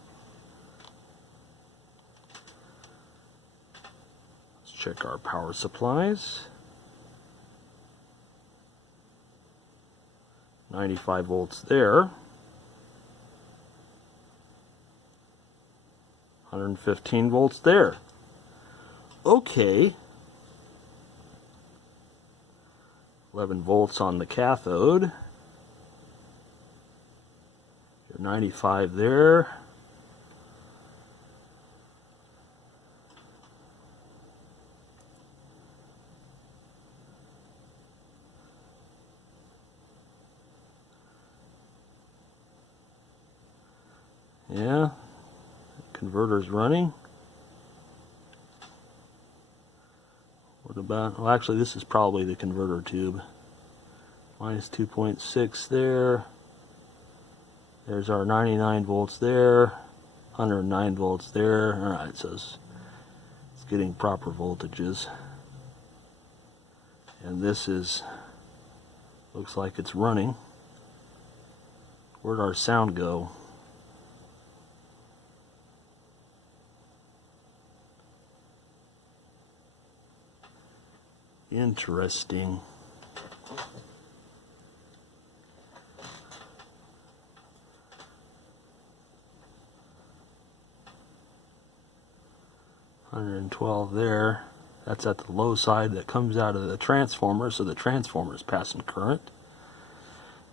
Let's check our power supplies. 95 volts there. 115 volts there. Okay. 11 volts on the cathode. 95 there. Yeah, converter's running. What about, well actually this is probably the converter tube. Minus 2.6 there. There's our 99 volts there. 109 volts there. Alright, so it's getting proper voltages. And this is, looks like it's running. Where'd our sound go? Interesting. $112 there. That's at the low side that comes out of the transformer, so the transformer is passing current.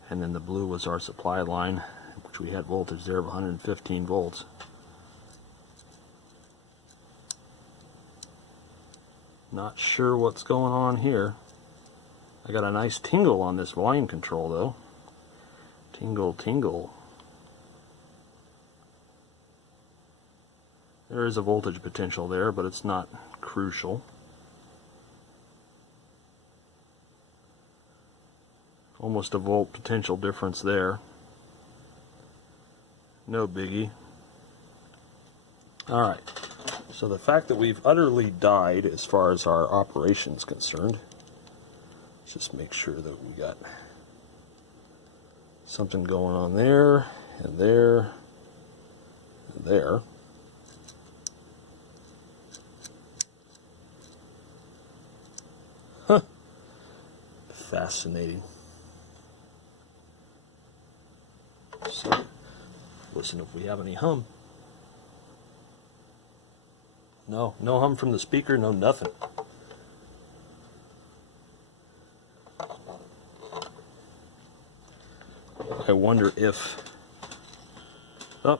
And then the blue was our supply line, which we had voltage there of 115 volts. Not sure what's going on here. I got a nice tingle on this volume control though. Tingle, tingle. There is a voltage potential there, but it's not crucial. Almost a volt potential difference there. No biggie. Alright, so the fact that we've utterly died as far as our operation is concerned, let's just make sure that we got something going on there, and there, and there. Huh. Fascinating. So, listen if we have any hum. No, no hum from the speaker, no nothing. I wonder if... Oh.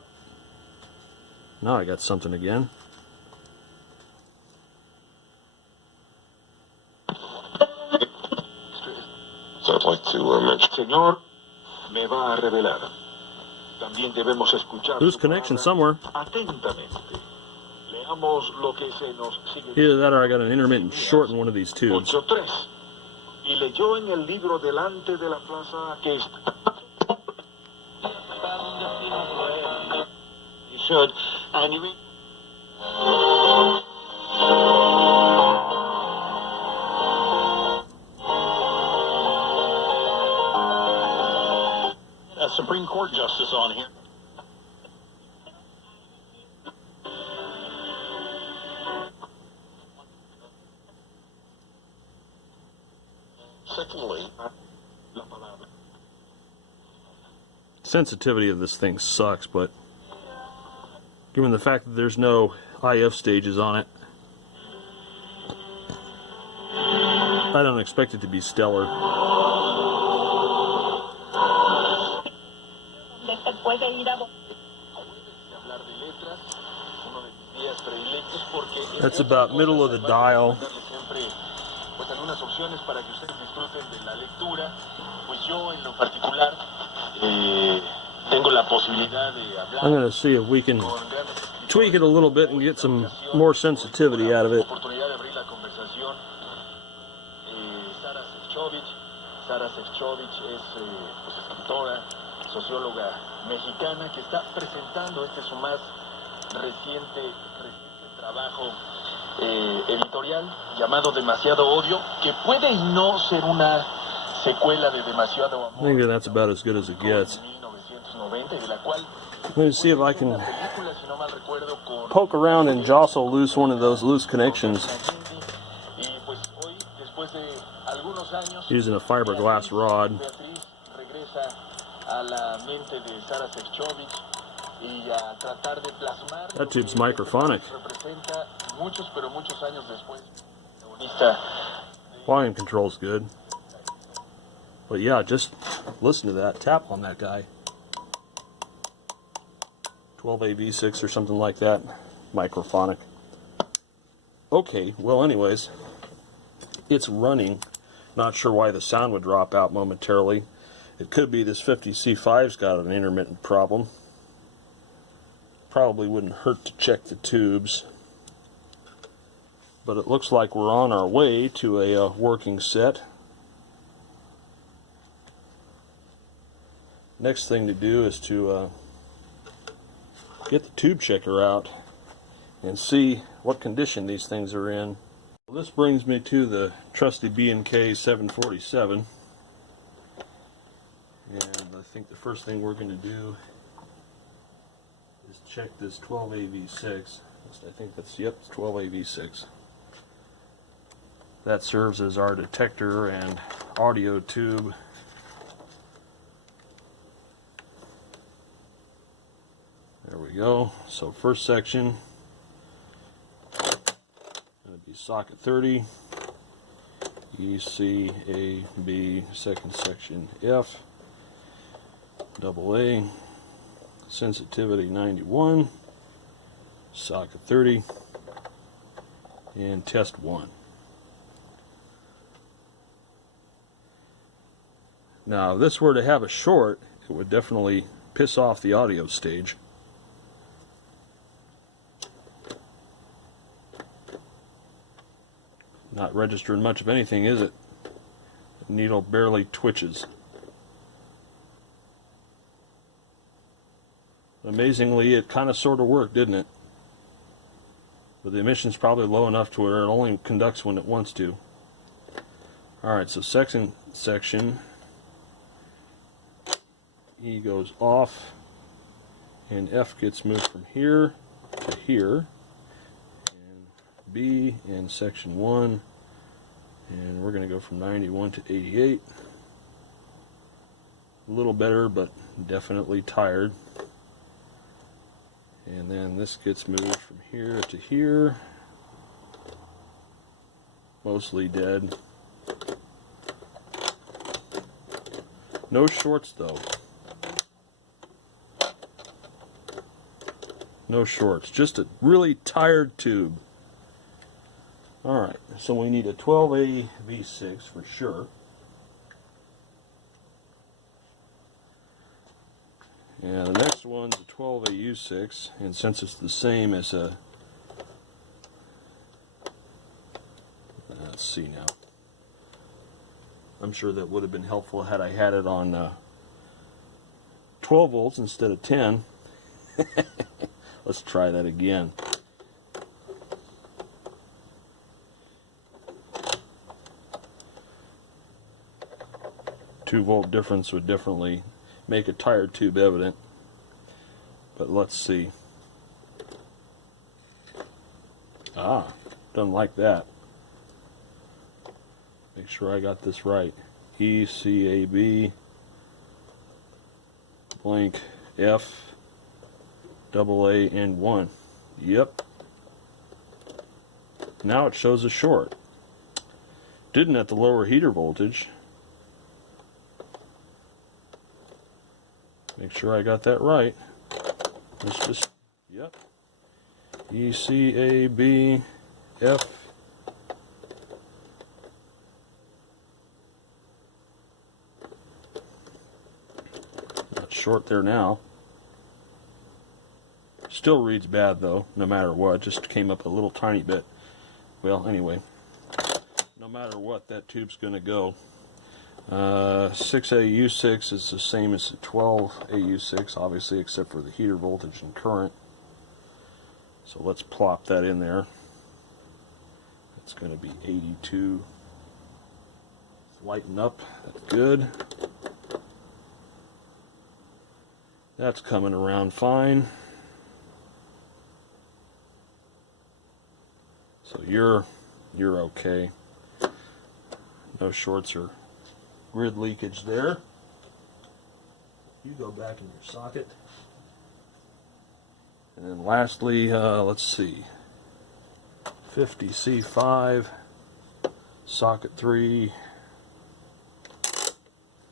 Now I got something again. So I'd like to mention... Señor, me va a revelar. También debemos escuchar. Lose connection somewhere. Atentamente. Leamos lo que se nos sigue. Either that or I got an intermittent short in one of these tubes. 8.3. Y leyó en el libro delante de la plaza que está. You should. And you mean... A Supreme Court justice on here. Secondly, la palabra. Sensitivity of this thing sucks, but given the fact that there's no IF stages on it, I don't expect it to be stellar. That's about middle of the dial. Pues algunas opciones para que ustedes disfruten de la lectura. Pues yo en lo particular tengo la posibilidad de hablar. I'm going to see if we can tweak it a little bit and get some more sensitivity out of it. Oportunidad de abrir la conversación. Sara Sefcovic es pues escritora, socióloga mexicana que está presentando su más reciente trabajo editorial llamado Demasiado Odio, que puede y no ser una secuela de Demasiado Amor. I think that's about as good as it gets. 1990, de la cual Let me see if I can película, si no mal recuerdo, con poke around and jostle loose one of those loose connections y pues hoy, después de algunos años, using a fiberglass rod. Beatriz regresa a la mente de Sara Sefcovic y a tratar de plasmar That tube's microphonic. representa muchos pero muchos años después. Volume control's good. But yeah, just listen to that. Tap on that guy. 12AV6 or something like that. Microphonic. Okay, well anyways, it's running. Not sure why the sound would drop out momentarily. It could be this 50C5's got an intermittent problem. probably wouldn't hurt to check the tubes. But it looks like we're on our way to a working set. Next thing to do is to get the tube checker out and see what condition these things are in. Well, this brings me to the trusty B&K 747, and I think the first thing we're going to do is check this 12AV6. I think that's, yep, it's 12AV6. That serves as our detector and audio tube. There we go. So first section going to be socket 30, E, C, A, B, second section F, double A, sensitivity 91, socket 30, and test 1. Now if this were to have a short, it would definitely piss off the audio stage. Not registering much of anything, is it? The needle barely twitches. Amazingly, it kind of sort of worked, didn't it? But the emission's probably low enough to where it only conducts when it wants to. Alright, so second section, E goes off, and F gets moved from here to here. B in section 1, and we're going to go from 91 to 88. A little better, but definitely tired. And then this gets moved from here to here. Mostly dead. No shorts though. No shorts, just a really tired tube. Alright, so we need a 12A V6 for sure. And the next one's a 12A U6, and since it's the same as a... Let's see now. I'm sure that would have been helpful had I had it on 12 volts instead of 10. Let's try that again. 2-volt difference would definitely make a tired tube evident, but let's see. Doesn't like that. Make sure I got this right. E, C, A, B, blank, F, double A, and 1. Yep. Now it shows a short. Didn't at the lower heater voltage. Make sure I got that right. Let's just, yep. E, C, A, B, F. Not short there now. Still reads bad though, no matter what. Just came up a little tiny bit. Well, anyway. No matter what, that tube's going to go. 6AU6 is the same as 12AU6, obviously, except for the heater voltage and current. So let's plop that in there. It's going to be 82. Lighten up. That's good. That's coming around fine. So you're okay. No shorts or grid leakage there. You go back in your socket. And then lastly, let's see, 50C5, socket 3,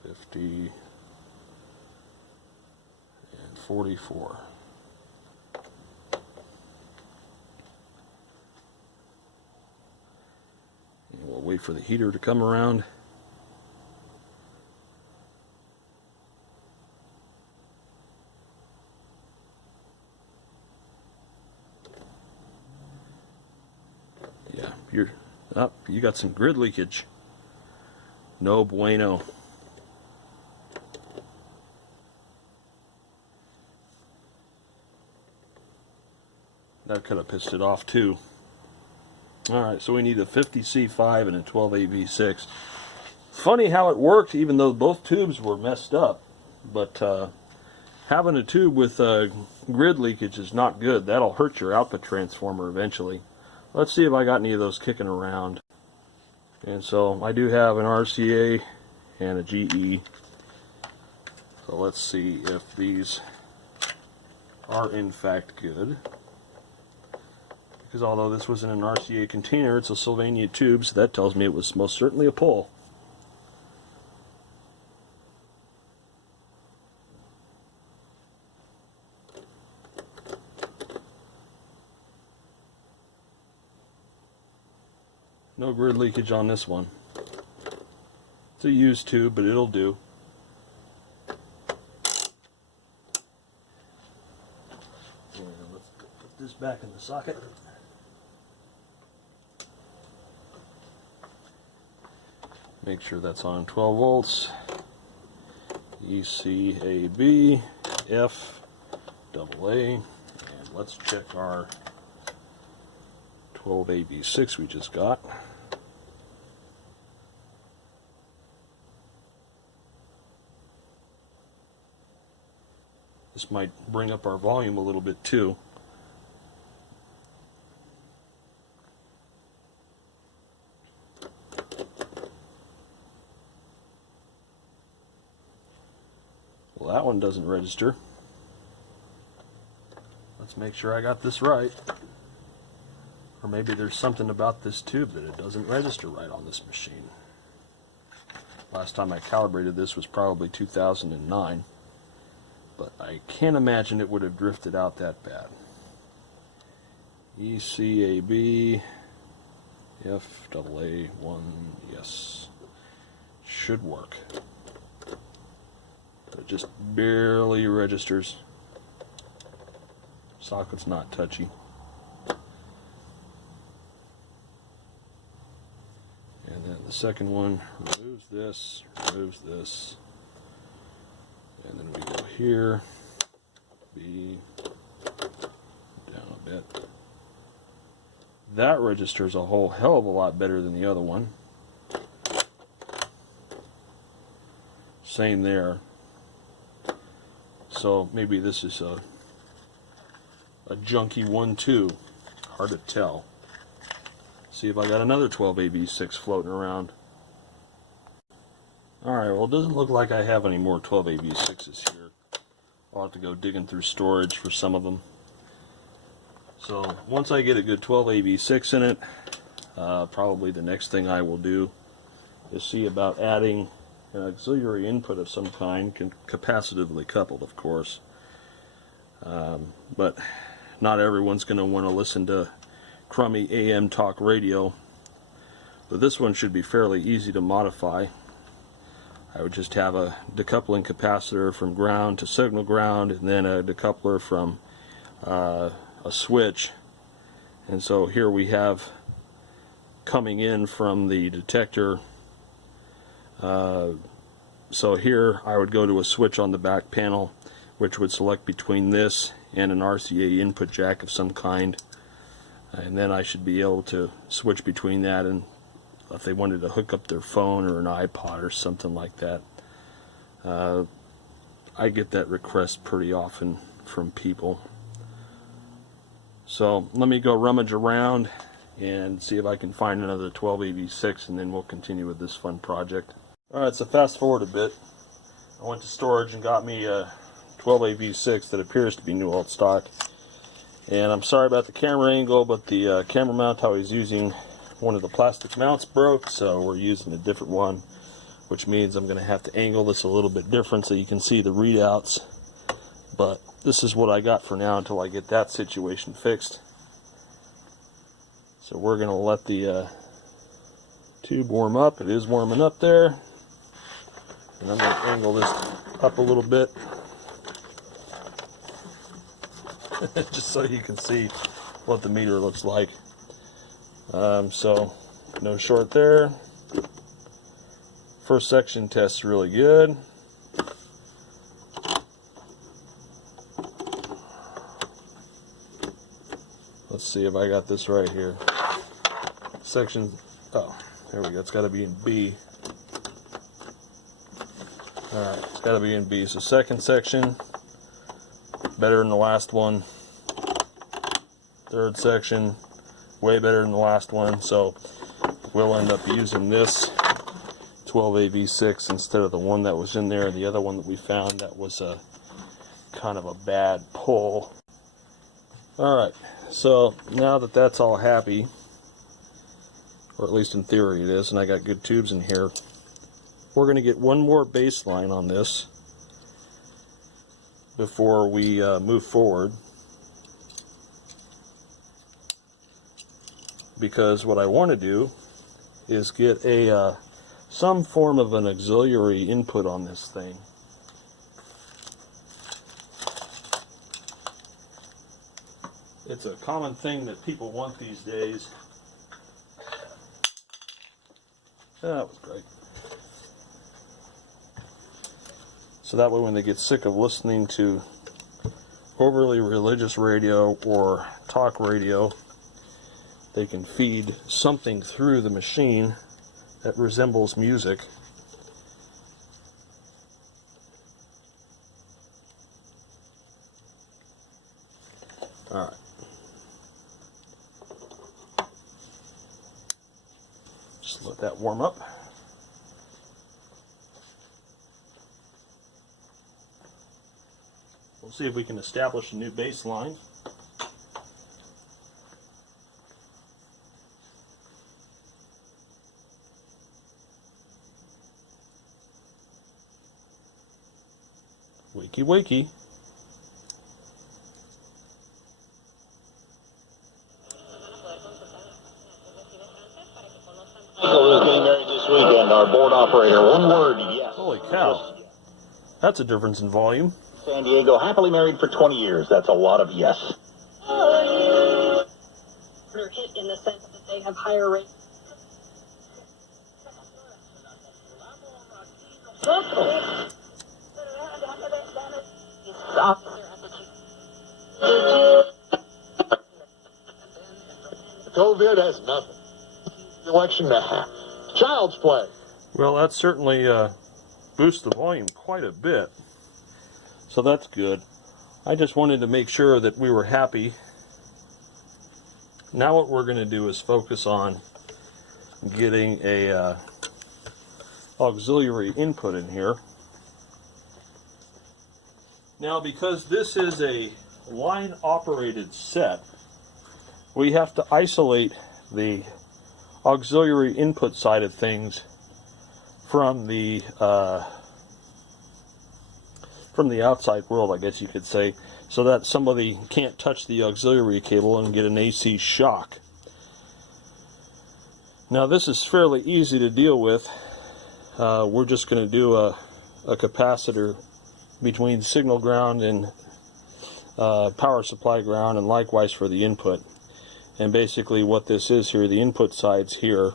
50, and 44. And we'll wait for the heater to come around. you got some grid leakage. No bueno. That could have pissed it off too. Alright, so we need a 50C5 and a 12AV6. Funny how it worked even though both tubes were messed up. But having a tube with grid leakage is not good. That'll hurt your output transformer eventually. Let's see if I got any of those kicking around. And so I do have an RCA and a GE. So let's see if these are in fact good. Because although this wasn't an RCA container, it's a Sylvania tube, so that tells me it was most certainly a pull. No grid leakage on this one. It's a used tube, but it'll do. And let's put this back in the socket. Make sure that's on 12 volts. ECAB, F, AA, and let's check our 12AB6 we just got. This might bring up our volume a little bit too. Well, that one doesn't register. Let's make sure I got this right. Or maybe there's something about this tube that it doesn't register right on this machine. Last time I calibrated this was probably 2009. But I can't imagine it would have drifted out that bad. ECAB, FAA1, yes. Should work. It just barely registers. Socket's not touchy. And then the second one removes this, and then we go here, B, down a bit. That registers a whole hell of a lot better than the other one. Same there. So maybe this is a junky one too. Hard to tell. See if I got another 12AB6 floating around. Alright, well it doesn't look like I have any more 12AB6s here. I'll have to go digging through storage for some of them. So once I get a good 12AB6 in it, probably the next thing I will do is see about adding an auxiliary input of some kind, capacitively coupled of course. But not everyone's going to want to listen to crummy AM talk radio. But this one should be fairly easy to modify. I would just have a decoupling capacitor from ground to signal ground, and then a decoupler from a switch. And so here we have coming in from the detector. So here I would go to a switch on the back panel, which would select between this and an RCA input jack of some kind. And then I should be able to switch between that and if they wanted to hook up their phone or an iPod or something like that. I get that request pretty often from people. So let me go rummage around and see if I can find another 12AB6, and then we'll continue with this fun project. Alright, so fast forward a bit. I went to storage and got me a 12AB6 that appears to be new old stock. And I'm sorry about the camera angle, but the camera mount I was using, one of the plastic mounts broke, so we're using a different one, which means I'm going to have to angle this a little bit different so you can see the readouts. But this is what I got for now until I get that situation fixed. So we're going to let the tube warm up. It is warming up there. And I'm going to angle this up a little bit just so you can see what the meter looks like. So no short there. First section tests really good. Let's see if I got this right here. Section, oh, there we go. It's got to be in B. Alright, it's got to be in B. So second section, better than the last one. Third section, way better than the last one. So we'll end up using this 12AV6 instead of the one that was in there. The other one that we found that was a kind of a bad pull. Alright, so now that that's all happy, or at least in theory it is, and I got good tubes in here, we're going to get one more baseline on this before we move forward. Because what I want to do is get a some form of an auxiliary input on this thing. It's a common thing that people want these days. That was great. So that way when they get sick of listening to overly religious radio or talk radio, they can feed something through the machine that resembles music. Alright. Just let that warm up. We'll see if we can establish a new baseline. Wakey wakey. Michael is getting married this weekend, our board operator. One word, yes. Holy cow. That's a difference in volume. San Diego, happily married for 20 years. That's a lot of yes. They're hit in the sense that they have higher rates. COVID has nothing. Election to have. Child's play. Well, that certainly boosts the volume quite a bit. So that's good. I just wanted to make sure that we were happy. Now what we're going to do is focus on getting a auxiliary input in here. Now because this is a line operated set, we have to isolate the auxiliary input side of things from the outside world, I guess you could say, so that somebody can't touch the auxiliary cable and get an AC shock. Now this is fairly easy to deal with. We're just going to do a capacitor between signal ground and power supply ground, and likewise for the input. And basically what this is here, the input side's here,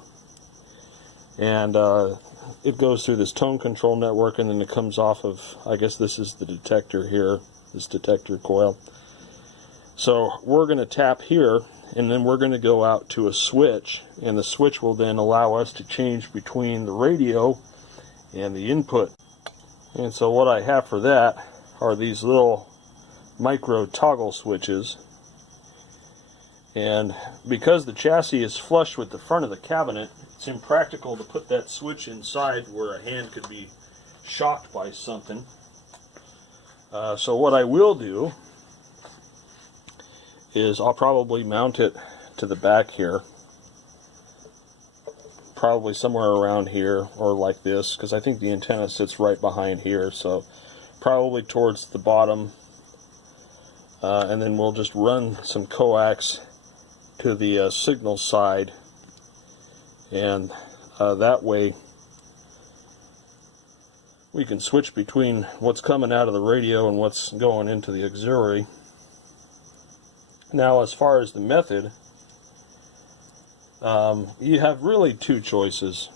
and it goes through this tone control network, and then it comes off of, I guess this is the detector here, this detector coil. So we're going to tap here, and then we're going to go out to a switch, and the switch will then allow us to change between the radio and the input. And so what I have for that are these little micro toggle switches. And because the chassis is flush with the front of the cabinet, it's impractical to put that switch inside where a hand could be shocked by something. So what I will do is I'll probably mount it to the back here, probably somewhere around here or like this, because I think the antenna sits right behind here, so probably towards the bottom, and then we'll just run some coax to the signal side, and that way we can switch between what's coming out of the radio and what's going into the auxiliary. Now as far as the method, You have really two choices,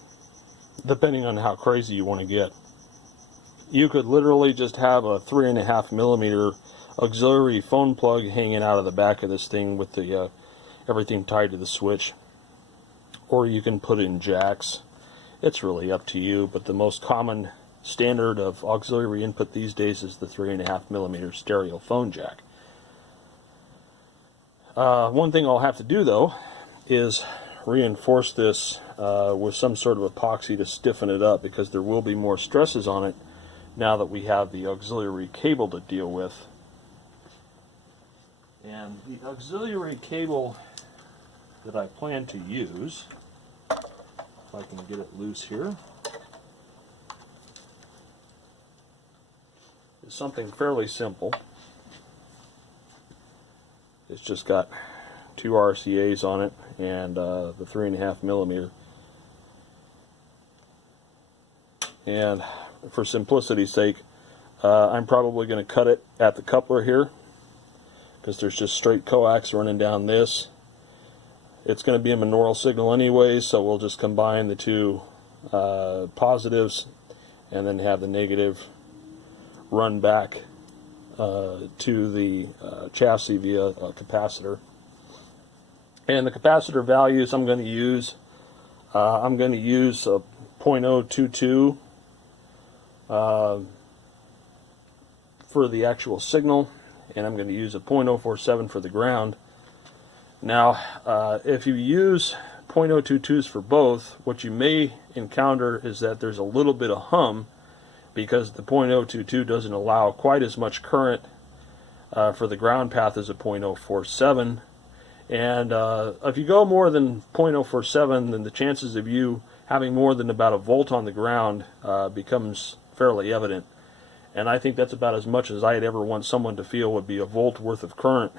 depending on how crazy you want to get. You could literally just have a 3.5mm auxiliary phone plug hanging out of the back of this thing with the everything tied to the switch, or you can put in jacks. It's really up to you, but the most common standard of auxiliary input these days is the 3.5mm stereo phone jack. One thing I'll have to do though is reinforce this with some sort of epoxy to stiffen it up, because there will be more stresses on it now that we have the auxiliary cable to deal with. And the auxiliary cable that I plan to use, if I can get it loose here, is something fairly simple. It's just got 2 RCAs on it and the 3.5mm. And for simplicity's sake, I'm probably going to cut it at the coupler here, because there's just straight coax running down this. It's going to be a monaural signal anyway, so we'll just combine the two positives and then have the negative run back to the chassis via a capacitor. And the capacitor values I'm going to use a 0.022 for the actual signal, and I'm going to use a 0.047 for the ground. Now, if you use 0.022s for both, what you may encounter is that there's a little bit of hum, because the 0.022 doesn't allow quite as much current for the ground path as a 0.047. And if you go more than 0.047, then the chances of you having more than about a volt on the ground becomes fairly evident. And I think that's about as much as I'd ever want someone to feel would be a volt worth of current.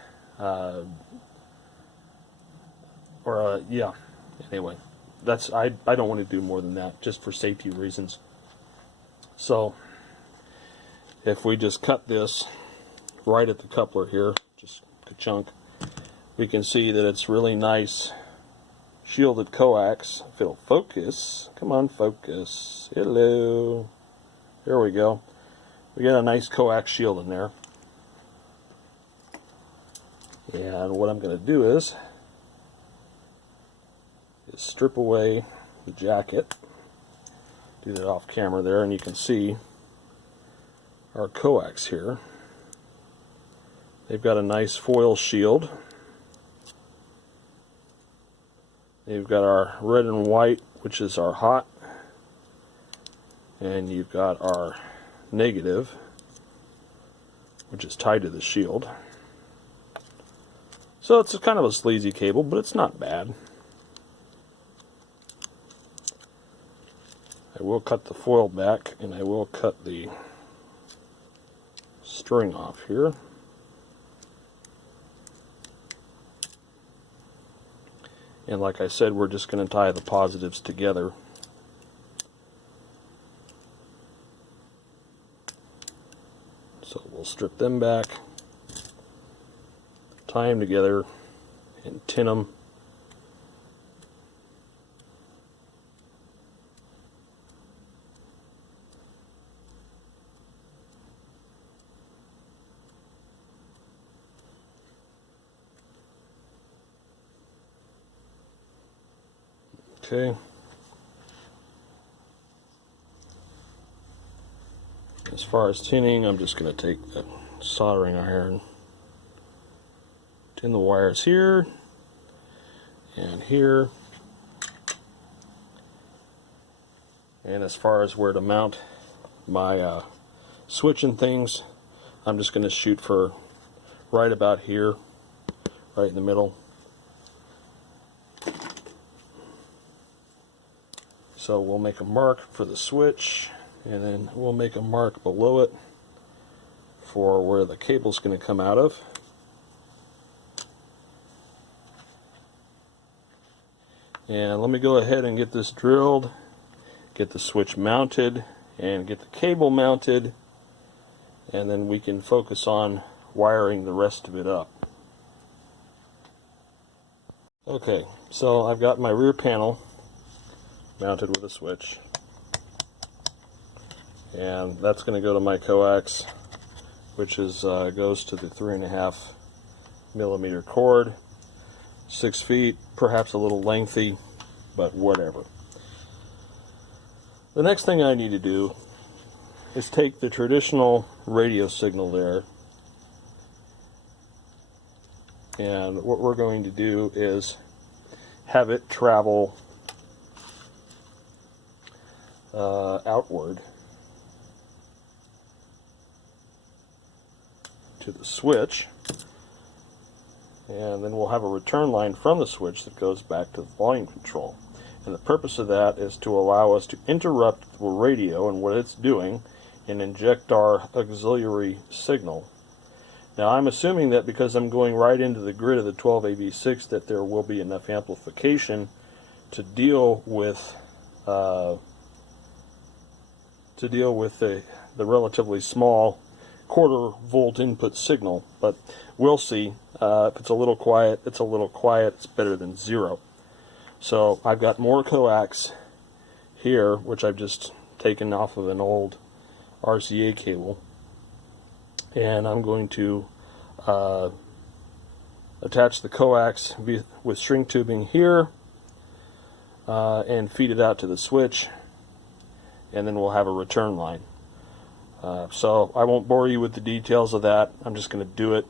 Yeah, anyway, I don't want to do more than that, just for safety reasons. So if we just cut this right at the coupler here, just ka-chunk, we can see that it's really nice shielded coax. If it'll focus, come on, focus, hello, there we go. We got a nice coax shield in there. And what I'm going to do is strip away the jacket. Do that off camera there, and you can see our coax here. They've got a nice foil shield. You've got our red and white, which is our hot, and you've got our negative, which is tied to the shield. So it's kind of a sleazy cable, but it's not bad. I will cut the foil back, and I will cut the string off here. And like I said, we're just going to tie the positives together. So we'll strip them back, tie them together, and tin them. Okay. As far as tinning, I'm just going to take the soldering iron, tin the wires here and here. And as far as where to mount my switch and things, I'm just going to shoot for right about here, right in the middle. So we'll make a mark for the switch, and then we'll make a mark below it for where the cable's going to come out of. And let me go ahead and get this drilled, get the switch mounted, and get the cable mounted, and then we can focus on wiring the rest of it up. Okay, so I've got my rear panel mounted with a switch, and that's going to go to my coax, which is goes to the 3.5 millimeter cord, 6 feet, perhaps a little lengthy, but whatever. The next thing I need to do is take the traditional radio signal there, and what we're going to do is have it travel outward to the switch, and then we'll have a return line from the switch that goes back to the volume control. And the purpose of that is to allow us to interrupt the radio and what it's doing and inject our auxiliary signal. Now I'm assuming that because I'm going right into the grid of the 12AV6 that there will be enough amplification to deal with the relatively small 1/4 volt input signal, but we'll see. If it's a little quiet, it's a little quiet. It's better than 0. So I've got more coax here, which I've just taken off of an old RCA cable, and I'm going to attach the coax with string tubing here and feed it out to the switch, and then we'll have a return line. So I won't bore you with the details of that. I'm just going to do it,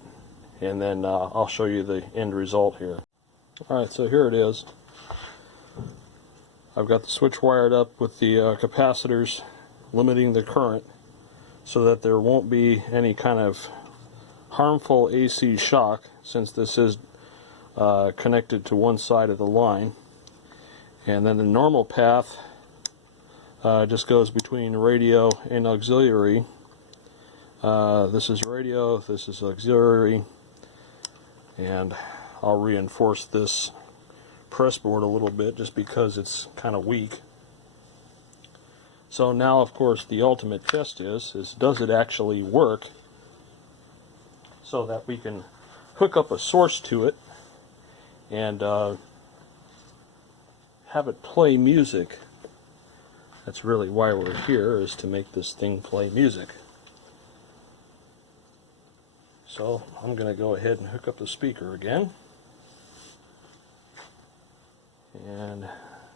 and then I'll show you the end result here. Alright, so here it is. I've got the switch wired up with the capacitors limiting the current so that there won't be any kind of harmful AC shock, since this is connected to one side of the line. And then the normal path just goes between radio and auxiliary. This is radio, this is auxiliary, and I'll reinforce this press board a little bit just because it's kind of weak. So now, of course, the ultimate test is does it actually work, so that we can hook up a source to it and have it play music. That's really why we're here, is to make this thing play music. So I'm going to go ahead and hook up the speaker again. And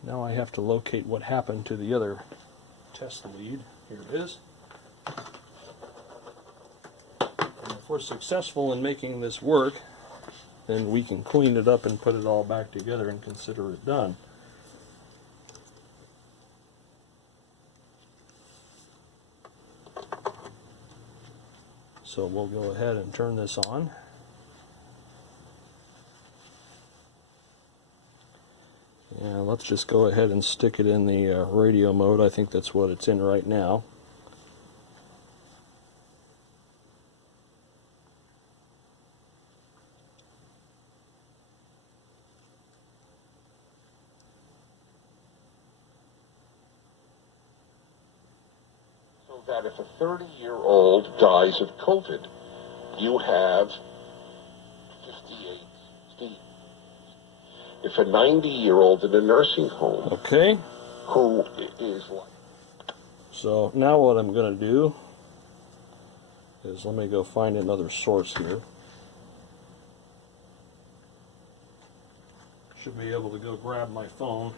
now I have to locate what happened to the other test lead. Here it is. And if we're successful in making this work, then we can clean it up and put it all back together and consider it done. So we'll go ahead and turn this on. And let's just go ahead and stick it in the radio mode. I think that's what it's in right now. So that if a 30-year-old dies of COVID, you have 58 Steve. If a 90-year-old in a nursing home, okay, who is like... So now what I'm going to do is, let me go find another source here. Should be able to go grab my phone.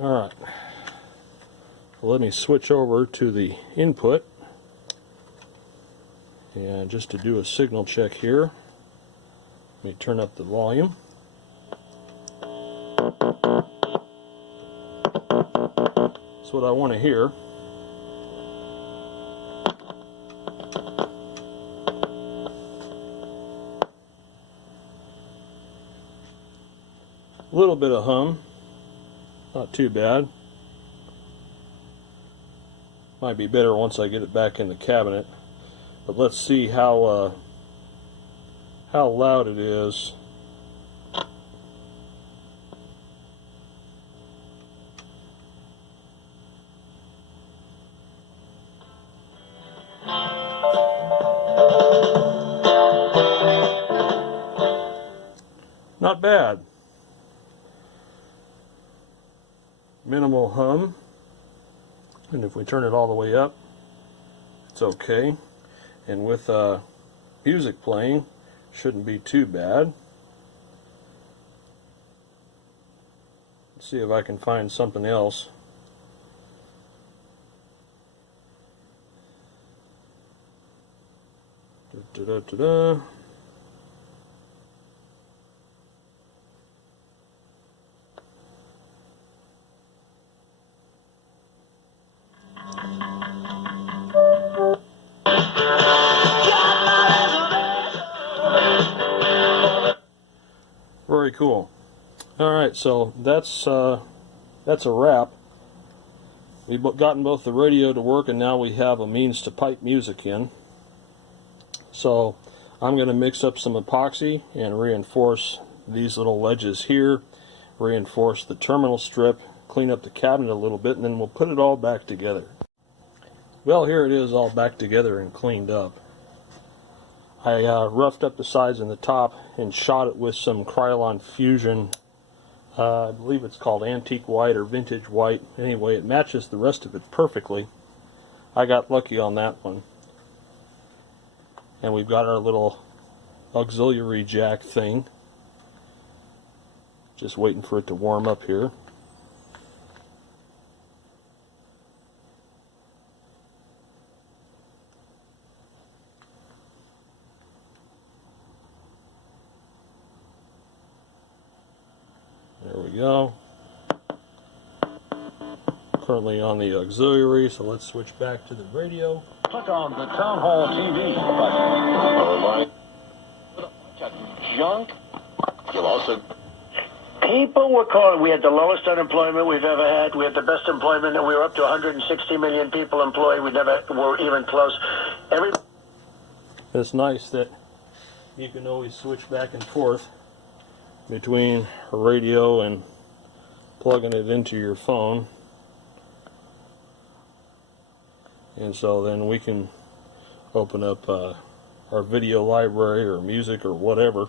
Alright, let me switch over to the input, and just to do a signal check here, let me turn up the volume. That's what I want to hear. A little bit of hum. Not too bad. Might be better once I get it back in the cabinet. But let's see how loud it is. not bad. Minimal hum, and if we turn it all the way up, it's okay. And with music playing, shouldn't be too bad. Let's see if I can find something else. Da-da-da-da-da. Very cool. Alright, so that's a wrap. We've gotten both the radio to work, and now we have a means to pipe music in. So I'm going to mix up some epoxy and reinforce these little ledges here, reinforce the terminal strip, clean up the cabinet a little bit, and then we'll put it all back together. Well, here it is all back together and cleaned up. I roughed up the sides and the top and shot it with some Krylon Fusion. I believe it's called Antique White or Vintage White. Anyway, it matches the rest of it perfectly. I got lucky on that one. And we've got our little auxiliary jack thing. Just waiting for it to warm up here. There we go. Currently on the auxiliary, so let's switch back to the radio. Click on the Town Hall TV button. Junk. You'll also... People were calling. We had the lowest unemployment we've ever had. We had the best employment, and we were up to 160 million people employed. We never were even close. It's nice that you can always switch back and forth between a radio and plugging it into your phone. And so then we can open up our video library or music or whatever.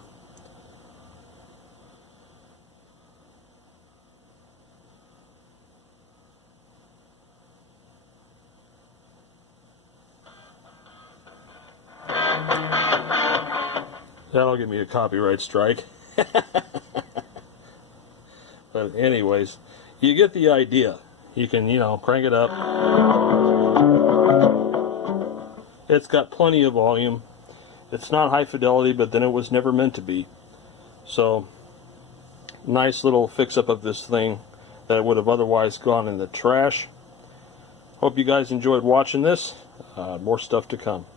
That'll give me a copyright strike. But anyways, you get the idea. You can, crank it up. It's got plenty of volume. It's not high fidelity, but then it was never meant to be. So, nice little fix-up of this thing that would have otherwise gone in the trash. Hope you guys enjoyed watching this. More stuff to come.